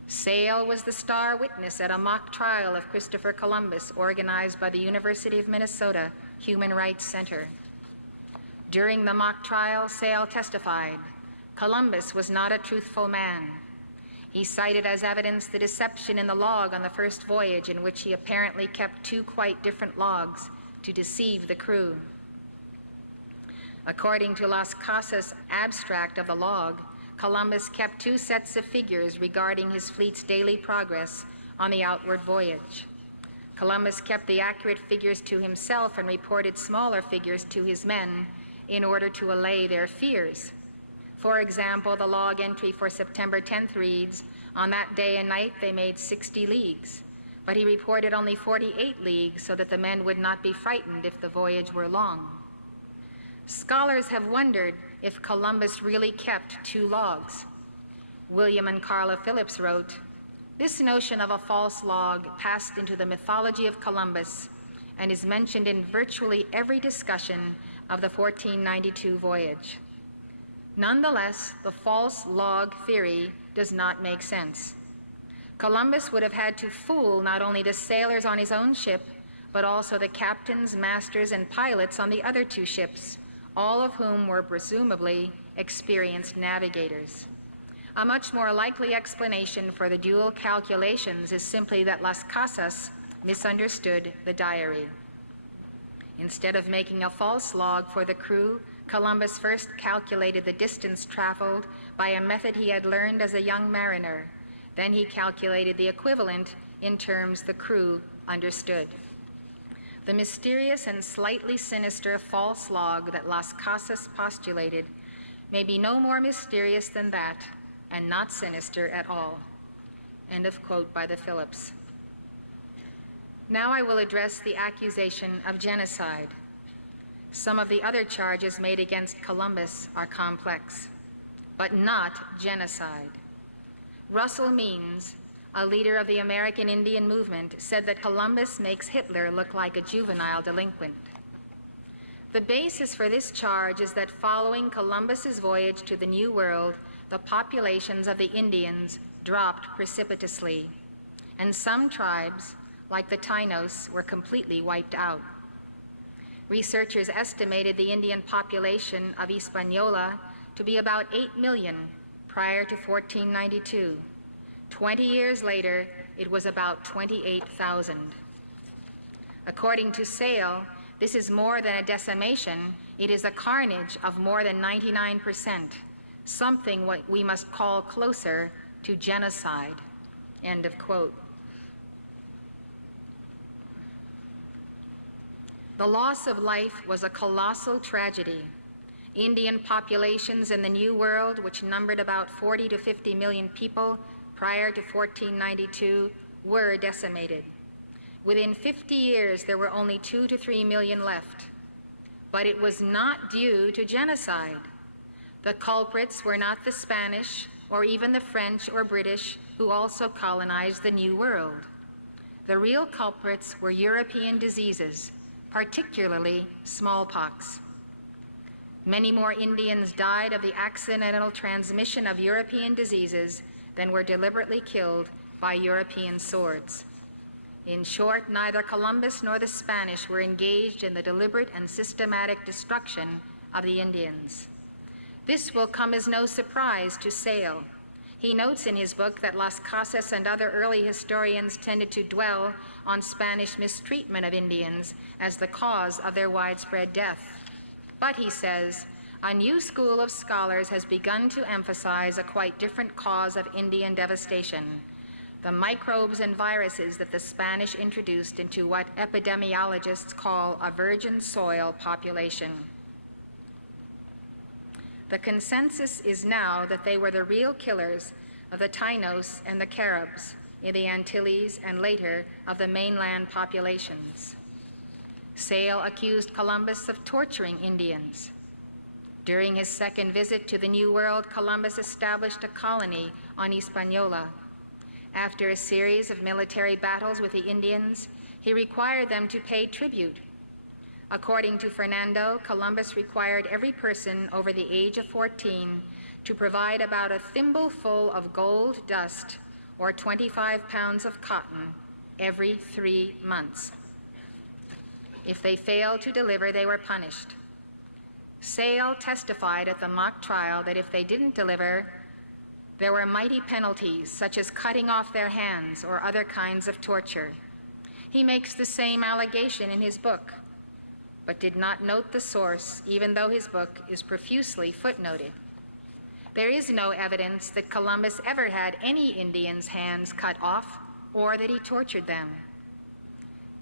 Sale was the star witness at a mock trial of Christopher Columbus organized by the University of Minnesota Human Rights Center. During the mock trial, Sale testified, Columbus was not a truthful man. He cited as evidence the deception in the log on the first voyage, in which he apparently kept two quite different logs to deceive the crew. According to Las Casas' abstract of the log, Columbus kept two sets of figures regarding his fleet's daily progress on the outward voyage. Columbus kept the accurate figures to himself and reported smaller figures to his men in order to allay their fears. For example, the log entry for September 10th reads, on that day and night they made 60 leagues, but he reported only 48 leagues so that the men would not be frightened if the voyage were long. Scholars have wondered if Columbus really kept two logs. William and Carla Phillips wrote, this notion of a false log passed into the mythology of Columbus and is mentioned in virtually every discussion of the 1492 voyage. Nonetheless, the false log theory does not make sense. Columbus would have had to fool not only the sailors on his own ship, but also the captains, masters, and pilots on the other two ships, all of whom were presumably experienced navigators. A much more likely explanation for the dual calculations is simply that Las Casas misunderstood the diary. Instead of making a false log for the crew, Columbus first calculated the distance traveled by a method he had learned as a young mariner. Then he calculated the equivalent in terms the crew understood. The mysterious and slightly sinister false log that Las Casas postulated may be no more mysterious than that, and not sinister at all. End of quote by the Phillips. Now I will address the accusation of genocide. Some of the other charges made against Columbus are complex, but not genocide. Russell Means, a leader of the American Indian movement, said that Columbus makes Hitler look like a juvenile delinquent. The basis for this charge is that following Columbus's voyage to the New World, the populations of the Indians dropped precipitously, and some tribes, like the Tainos, were completely wiped out. Researchers estimated the Indian population of Hispaniola to be about 8 million prior to 1492. 20 years later, it was about 28,000. According to Sale, this is more than a decimation, it is a carnage of more than 99%, something what we must call closer to genocide. End of quote. The loss of life was a colossal tragedy. Indian populations in the New World, which numbered about 40 to 50 million people prior to 1492, were decimated. Within 50 years, there were only 2 to 3 million left. But it was not due to genocide. The culprits were not the Spanish or even the French or British, who also colonized the New World. The real culprits were European diseases, particularly smallpox. Many more Indians died of the accidental transmission of European diseases than were deliberately killed by European swords. In short, neither Columbus nor the Spanish were engaged in the deliberate and systematic destruction of the Indians. This will come as no surprise to Sale. He notes in his book that Las Casas and other early historians tended to dwell on Spanish mistreatment of Indians as the cause of their widespread death. But, he says, a new school of scholars has begun to emphasize a quite different cause of Indian devastation: the microbes and viruses that the Spanish introduced into what epidemiologists call a virgin soil population. The consensus is now that they were the real killers of the Tainos and the Caribs in the Antilles and later of the mainland populations. Sale accused Columbus of torturing Indians. During his second visit to the New World, Columbus established a colony on Hispaniola. After a series of military battles with the Indians, he required them to pay tribute. According to Fernando, Columbus required every person over the age of 14 to provide about a thimbleful of gold dust or 25 pounds of cotton every 3 months. If they failed to deliver, they were punished. Sale testified at the mock trial that if they didn't deliver, there were mighty penalties, such as cutting off their hands or other kinds of torture. He makes the same allegation in his book, but did not note the source, even though his book is profusely footnoted. There is no evidence that Columbus ever had any Indians' hands cut off or that he tortured them.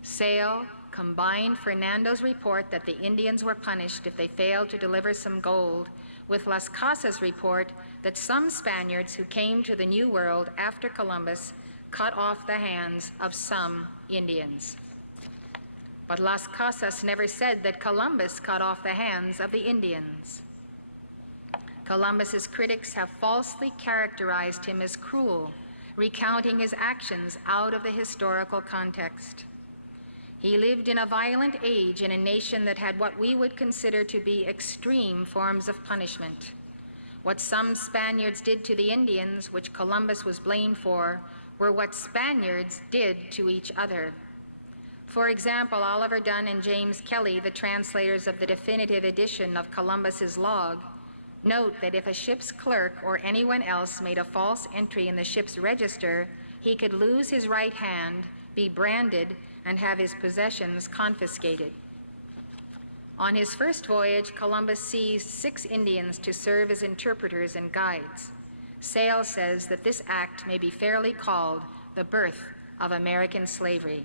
Sale combined Fernando's report that the Indians were punished if they failed to deliver some gold with Las Casas' report that some Spaniards who came to the New World after Columbus cut off the hands of some Indians. But Las Casas never said that Columbus cut off the hands of the Indians. Columbus's critics have falsely characterized him as cruel, recounting his actions out of the historical context. He lived in a violent age in a nation that had what we would consider to be extreme forms of punishment. What some Spaniards did to the Indians, which Columbus was blamed for, were what Spaniards did to each other. For example, Oliver Dunn and James Kelly, the translators of the definitive edition of Columbus's log, note that if a ship's clerk or anyone else made a false entry in the ship's register, he could lose his right hand, be branded, and have his possessions confiscated. On his first voyage, Columbus seized 6 Indians to serve as interpreters and guides. Sale says that this act may be fairly called the birth of American slavery.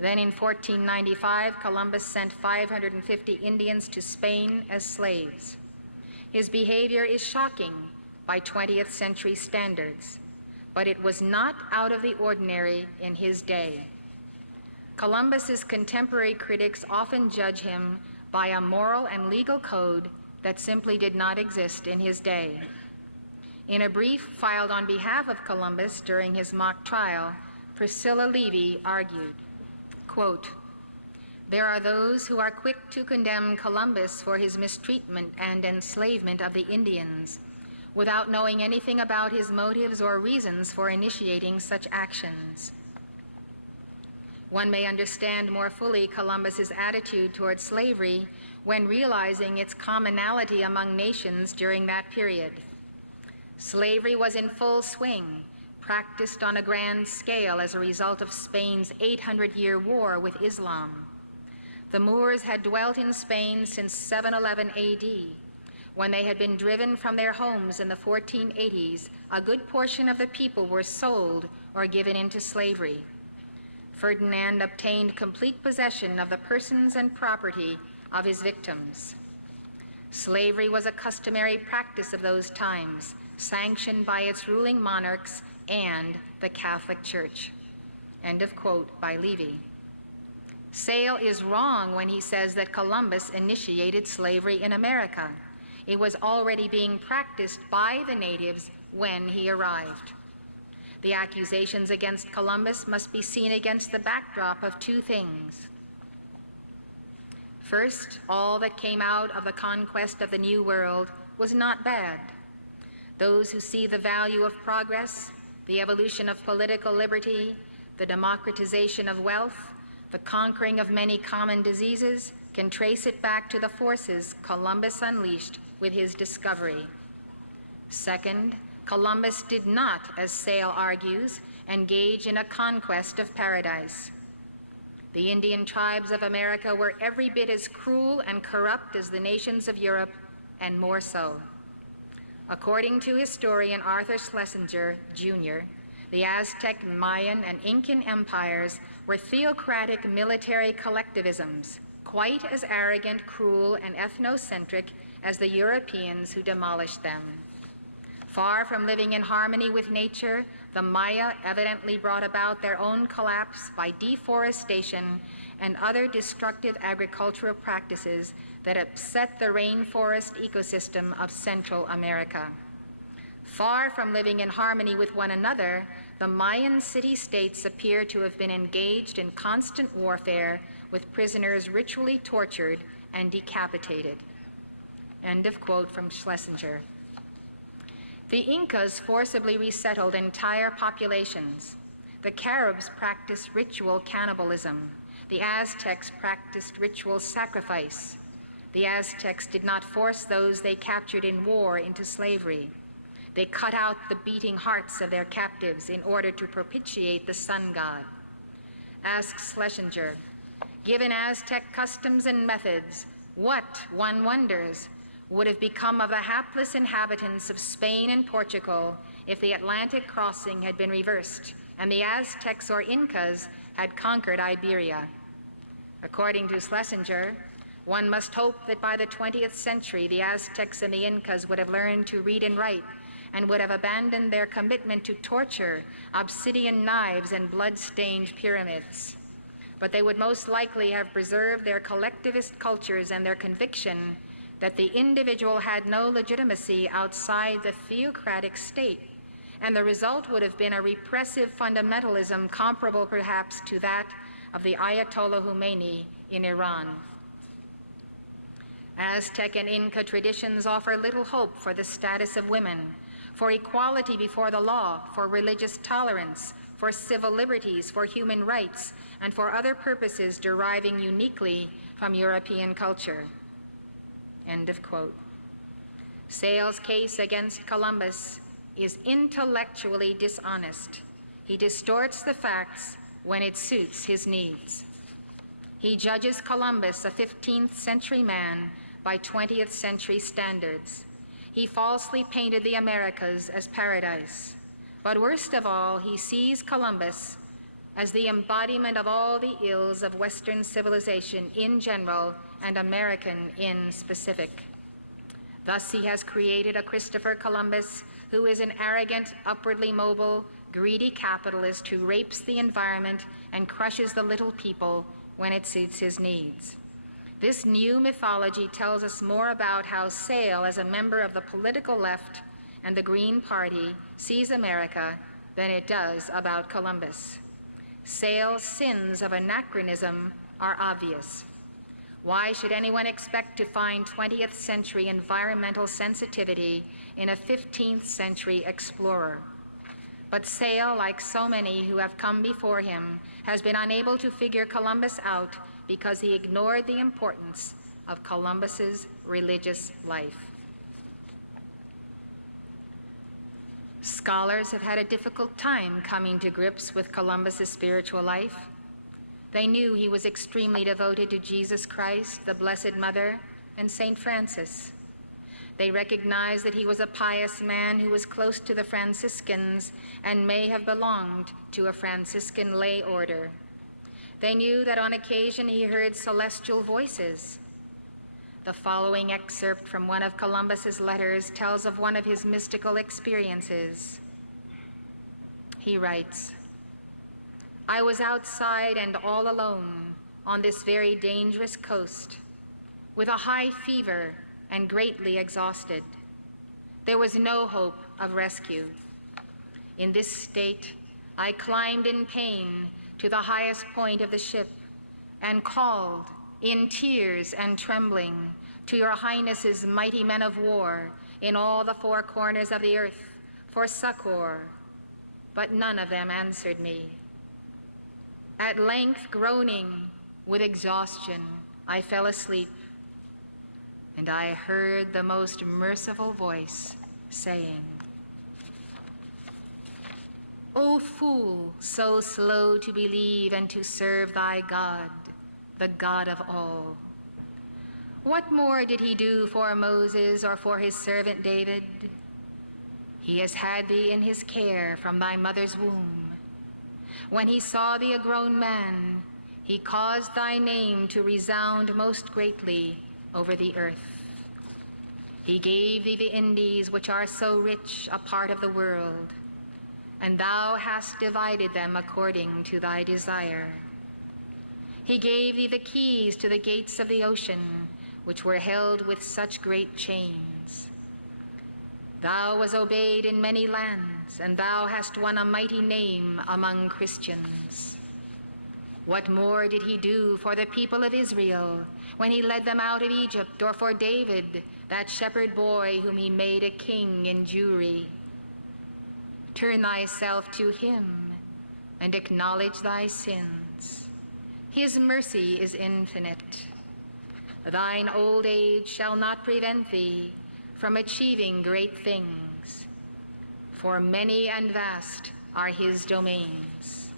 Then in 1495, Columbus sent 550 Indians to Spain as slaves. His behavior is shocking by 20th century standards, but it was not out of the ordinary in his day. Columbus's contemporary critics often judge him by a moral and legal code that simply did not exist in his day. In a brief filed on behalf of Columbus during his mock trial, Priscilla Levy argued, quote, "There are those who are quick to condemn Columbus for his mistreatment and enslavement of the Indians, without knowing anything about his motives or reasons for initiating such actions. One may understand more fully Columbus's attitude toward slavery when realizing its commonality among nations during that period. Slavery was in full swing, practiced on a grand scale as a result of Spain's 800-year war with Islam. The Moors had dwelt in Spain since 711 AD. When they had been driven from their homes in the 1480s, a good portion of the people were sold or given into slavery. Ferdinand obtained complete possession of the persons and property of his victims. Slavery was a customary practice of those times, sanctioned by its ruling monarchs and the Catholic Church. End of quote by Levy. Sale is wrong when he says that Columbus initiated slavery in America. It was already being practiced by the natives when he arrived. The accusations against Columbus must be seen against the backdrop of two things. First, all that came out of the conquest of the New World was not bad. Those who see the value of progress, the evolution of political liberty, the democratization of wealth, the conquering of many common diseases, can trace it back to the forces Columbus unleashed with his discovery. Second, Columbus did not, as Sale argues, engage in a conquest of paradise. The Indian tribes of America were every bit as cruel and corrupt as the nations of Europe, and more so. According to historian Arthur Schlesinger, Jr., the Aztec, Mayan, and Incan empires were theocratic military collectivisms, quite as arrogant, cruel, and ethnocentric as the Europeans who demolished them. Far from living in harmony with nature, the Maya evidently brought about their own collapse by deforestation and other destructive agricultural practices that upset the rainforest ecosystem of Central America. Far from living in harmony with one another, the Mayan city-states appear to have been engaged in constant warfare with prisoners ritually tortured and decapitated. End of quote from Schlesinger. The Incas forcibly resettled entire populations. The Caribs practiced ritual cannibalism. The Aztecs practiced ritual sacrifice. The Aztecs did not force those they captured in war into slavery. They cut out the beating hearts of their captives in order to propitiate the sun god. Asks Schlesinger, given Aztec customs and methods, what, one wonders, would have become of the hapless inhabitants of Spain and Portugal if the Atlantic crossing had been reversed and the Aztecs or Incas had conquered Iberia? According to Schlesinger, one must hope that by the 20th century the Aztecs and the Incas would have learned to read and write and would have abandoned their commitment to torture, obsidian knives, and blood-stained pyramids. But they would most likely have preserved their collectivist cultures and their conviction that the individual had no legitimacy outside the theocratic state, and the result would have been a repressive fundamentalism comparable perhaps to that of the Ayatollah Khomeini in Iran. Aztec and Inca traditions offer little hope for the status of women, for equality before the law, for religious tolerance, for civil liberties, for human rights, and for other purposes deriving uniquely from European culture. End of quote. Sale's case against Columbus is intellectually dishonest. He distorts the facts when it suits his needs. He judges Columbus, a 15th century man, by 20th century standards. He falsely painted the Americas as paradise. But worst of all, he sees Columbus as the embodiment of all the ills of Western civilization in general and American in specific. Thus, he has created a Christopher Columbus who is an arrogant, upwardly mobile, greedy capitalist who rapes the environment and crushes the little people when it suits his needs. This new mythology tells us more about how Sale, as a member of the political left and the Green Party, sees America than it does about Columbus. Sale's sins of anachronism are obvious. Why should anyone expect to find 20th century environmental sensitivity in a 15th century explorer? But Sale, like so many who have come before him, has been unable to figure Columbus out because he ignored the importance of Columbus's religious life. Scholars have had a difficult time coming to grips with Columbus's spiritual life. They knew he was extremely devoted to Jesus Christ, the Blessed Mother, and St. Francis. They recognized that he was a pious man who was close to the Franciscans and may have belonged to a Franciscan lay order. They knew that on occasion he heard celestial voices. The following excerpt from one of Columbus's letters tells of one of his mystical experiences. He writes, I was outside and all alone on this very dangerous coast, with a high fever and greatly exhausted. There was no hope of rescue. In this state, I climbed in pain to the highest point of the ship and called in tears and trembling to your Highness's mighty men of war in all the four corners of the earth for succor, but none of them answered me. At length, groaning with exhaustion, I fell asleep, and I heard the most merciful voice saying, "O fool, so slow to believe and to serve thy God, the God of all. What more did he do for Moses or for his servant David? He has had thee in his care from thy mother's womb. When he saw thee a grown man, he caused thy name to resound most greatly over the earth. He gave thee the Indies, which are so rich a part of the world, and thou hast divided them according to thy desire. He gave thee the keys to the gates of the ocean, which were held with such great chains. Thou was obeyed in many lands, and thou hast won a mighty name among Christians. What more did he do for the people of Israel when he led them out of Egypt, or for David, that shepherd boy whom he made a king in Jewry? Turn thyself to him and acknowledge thy sins. His mercy is infinite. Thine old age shall not prevent thee from achieving great things, for many and vast are his domains.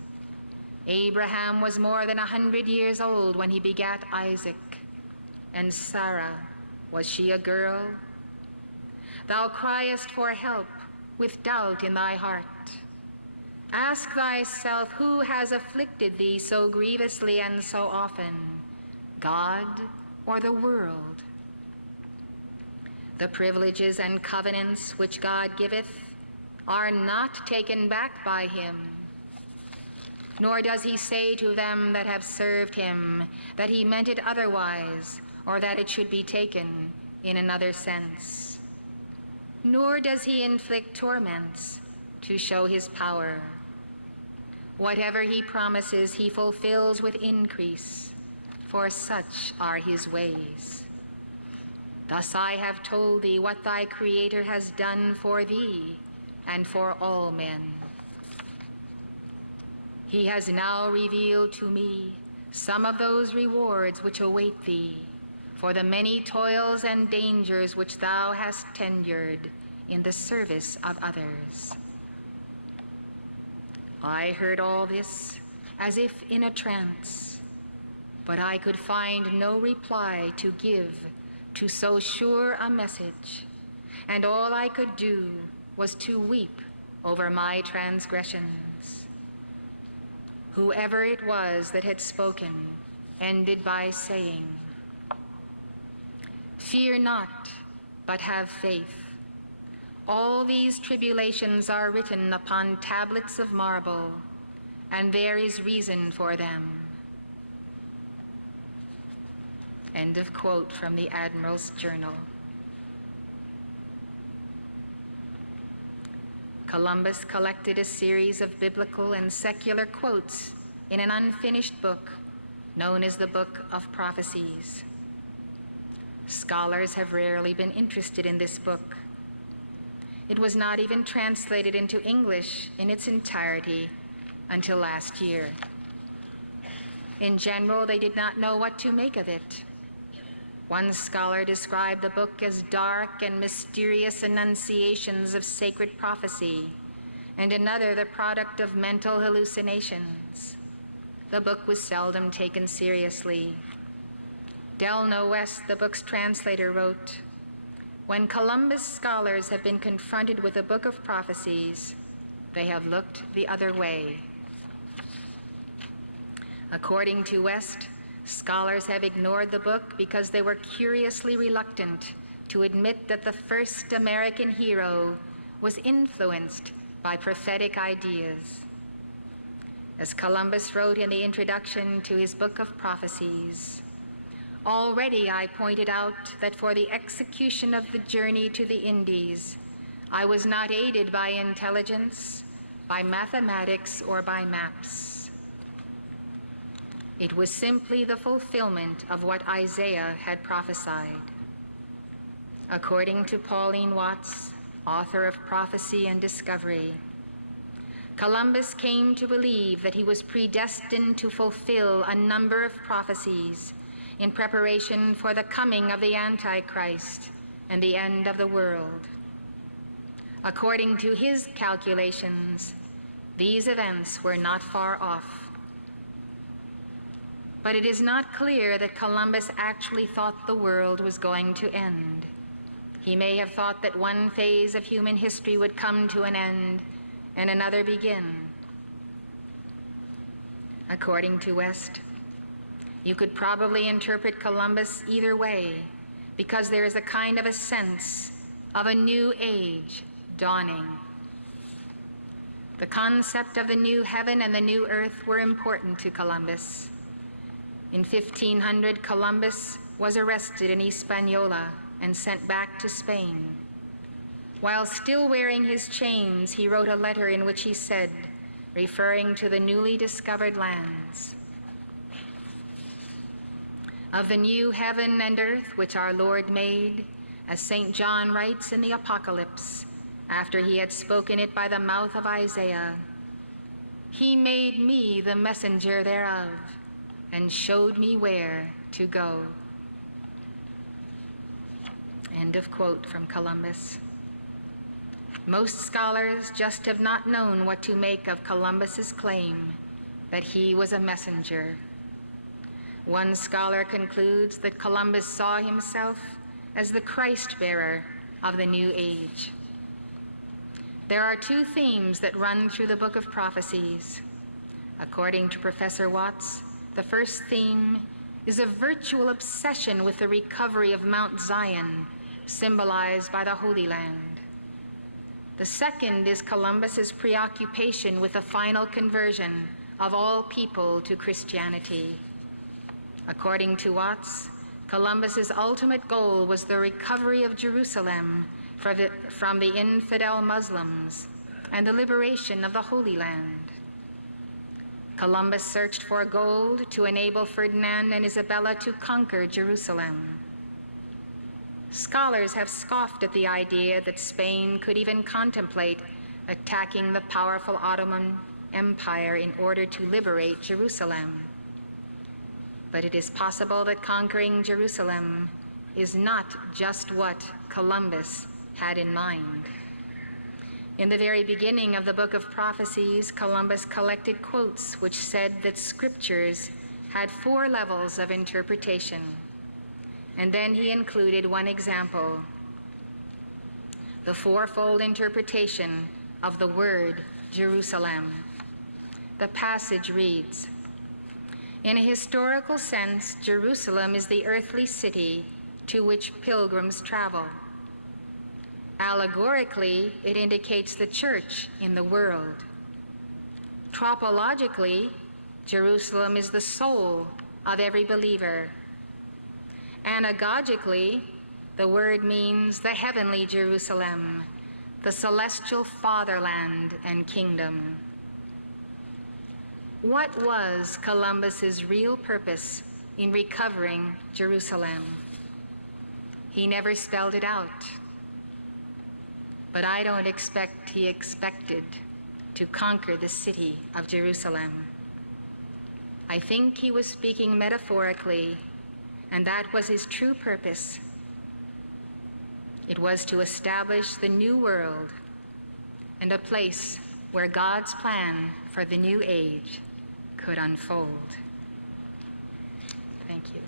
Abraham was more than 100 years old when he begat Isaac, and Sarah, was she a girl? Thou criest for help with doubt in thy heart. Ask thyself, who has afflicted thee so grievously and so often, God or the world? The privileges and covenants which God giveth are not taken back by him, nor does he say to them that have served him that he meant it otherwise, or that it should be taken in another sense. Nor does he inflict torments to show his power. Whatever he promises, he fulfills with increase, for such are his ways. Thus I have told thee what thy Creator has done for thee and for all men. He has now revealed to me some of those rewards which await thee for the many toils and dangers which thou hast tendered in the service of others. I heard all this as if in a trance, but I could find no reply to give to so sure a message, and all I could do was to weep over my transgressions. Whoever it was that had spoken ended by saying, "Fear not, but have faith. All these tribulations are written upon tablets of marble, and there is reason for them." End of quote from the Admiral's Journal. Columbus collected a series of biblical and secular quotes in an unfinished book known as the Book of Prophecies. Scholars have rarely been interested in this book. It was not even translated into English in its entirety until last year. In general, they did not know what to make of it. One scholar described the book as dark and mysterious enunciations of sacred prophecy, and another the product of mental hallucinations. The book was seldom taken seriously. Delno West, the book's translator, wrote, "When Columbus scholars have been confronted with a book of prophecies, they have looked the other way." According to West, scholars have ignored the book because they were curiously reluctant to admit that the first American hero was influenced by prophetic ideas. As Columbus wrote in the introduction to his book of prophecies, "Already I pointed out that for the execution of the journey to the Indies, I was not aided by intelligence, by mathematics, or by maps. It was simply the fulfillment of what Isaiah had prophesied." According to Pauline Watts, author of Prophecy and Discovery, Columbus came to believe that he was predestined to fulfill a number of prophecies in preparation for the coming of the Antichrist and the end of the world. According to his calculations, these events were not far off. But it is not clear that Columbus actually thought the world was going to end. He may have thought that one phase of human history would come to an end and another begin. According to West, you could probably interpret Columbus either way, because there is a kind of a sense of a new age dawning. The concept of the new heaven and the new earth were important to Columbus. In 1500, Columbus was arrested in Hispaniola and sent back to Spain. While still wearing his chains, he wrote a letter in which he said, referring to the newly discovered lands, "Of the new heaven and earth which our Lord made, as St. John writes in the Apocalypse, after he had spoken it by the mouth of Isaiah, he made me the messenger thereof, and showed me where to go." End of quote from Columbus. Most scholars just have not known what to make of Columbus's claim that he was a messenger. One scholar concludes that Columbus saw himself as the Christ-bearer of the new age. There are two themes that run through the book of prophecies. According to Professor Watts, the first theme is a virtual obsession with the recovery of Mount Zion, symbolized by the Holy Land. The second is Columbus's preoccupation with the final conversion of all people to Christianity. According to Watts, Columbus's ultimate goal was the recovery of Jerusalem from the infidel Muslims and the liberation of the Holy Land. Columbus searched for gold to enable Ferdinand and Isabella to conquer Jerusalem. Scholars have scoffed at the idea that Spain could even contemplate attacking the powerful Ottoman Empire in order to liberate Jerusalem. But it is possible that conquering Jerusalem is not just what Columbus had in mind. In the very beginning of the book of prophecies, Columbus collected quotes which said that scriptures had 4 levels of interpretation. And then he included one example, the fourfold interpretation of the word Jerusalem. The passage reads, "In a historical sense, Jerusalem is the earthly city to which pilgrims travel. Allegorically, it indicates the church in the world. Tropologically, Jerusalem is the soul of every believer. Anagogically, the word means the heavenly Jerusalem, the celestial fatherland and kingdom." What was Columbus's real purpose in recovering Jerusalem? He never spelled it out. But I don't expect he expected to conquer the city of Jerusalem. I think he was speaking metaphorically, and that was his true purpose. It was to establish the new world and a place where God's plan for the new age could unfold. Thank you.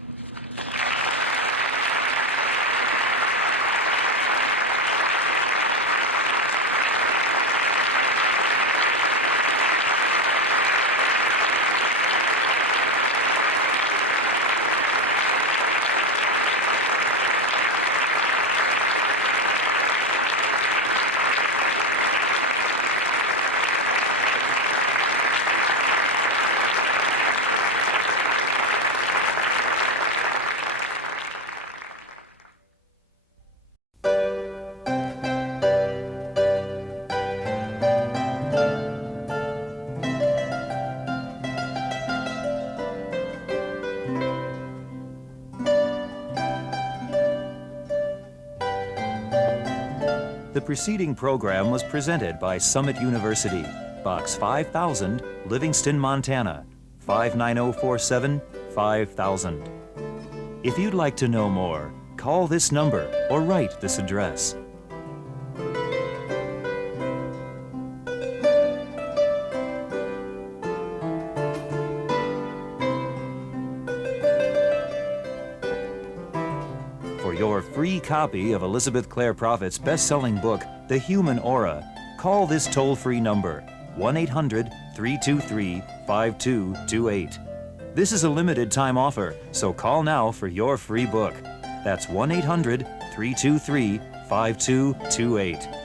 The preceding program was presented by Summit University, Box 5000, Livingston, Montana, 59047, 5000. If you'd like to know more, call this number or write this address. For your free copy of Elizabeth Clare Prophet's best-selling book, The Human Aura, call this toll-free number, 1-800-323-5228. This is a limited-time offer, so call now for your free book. That's 1-800-323-5228.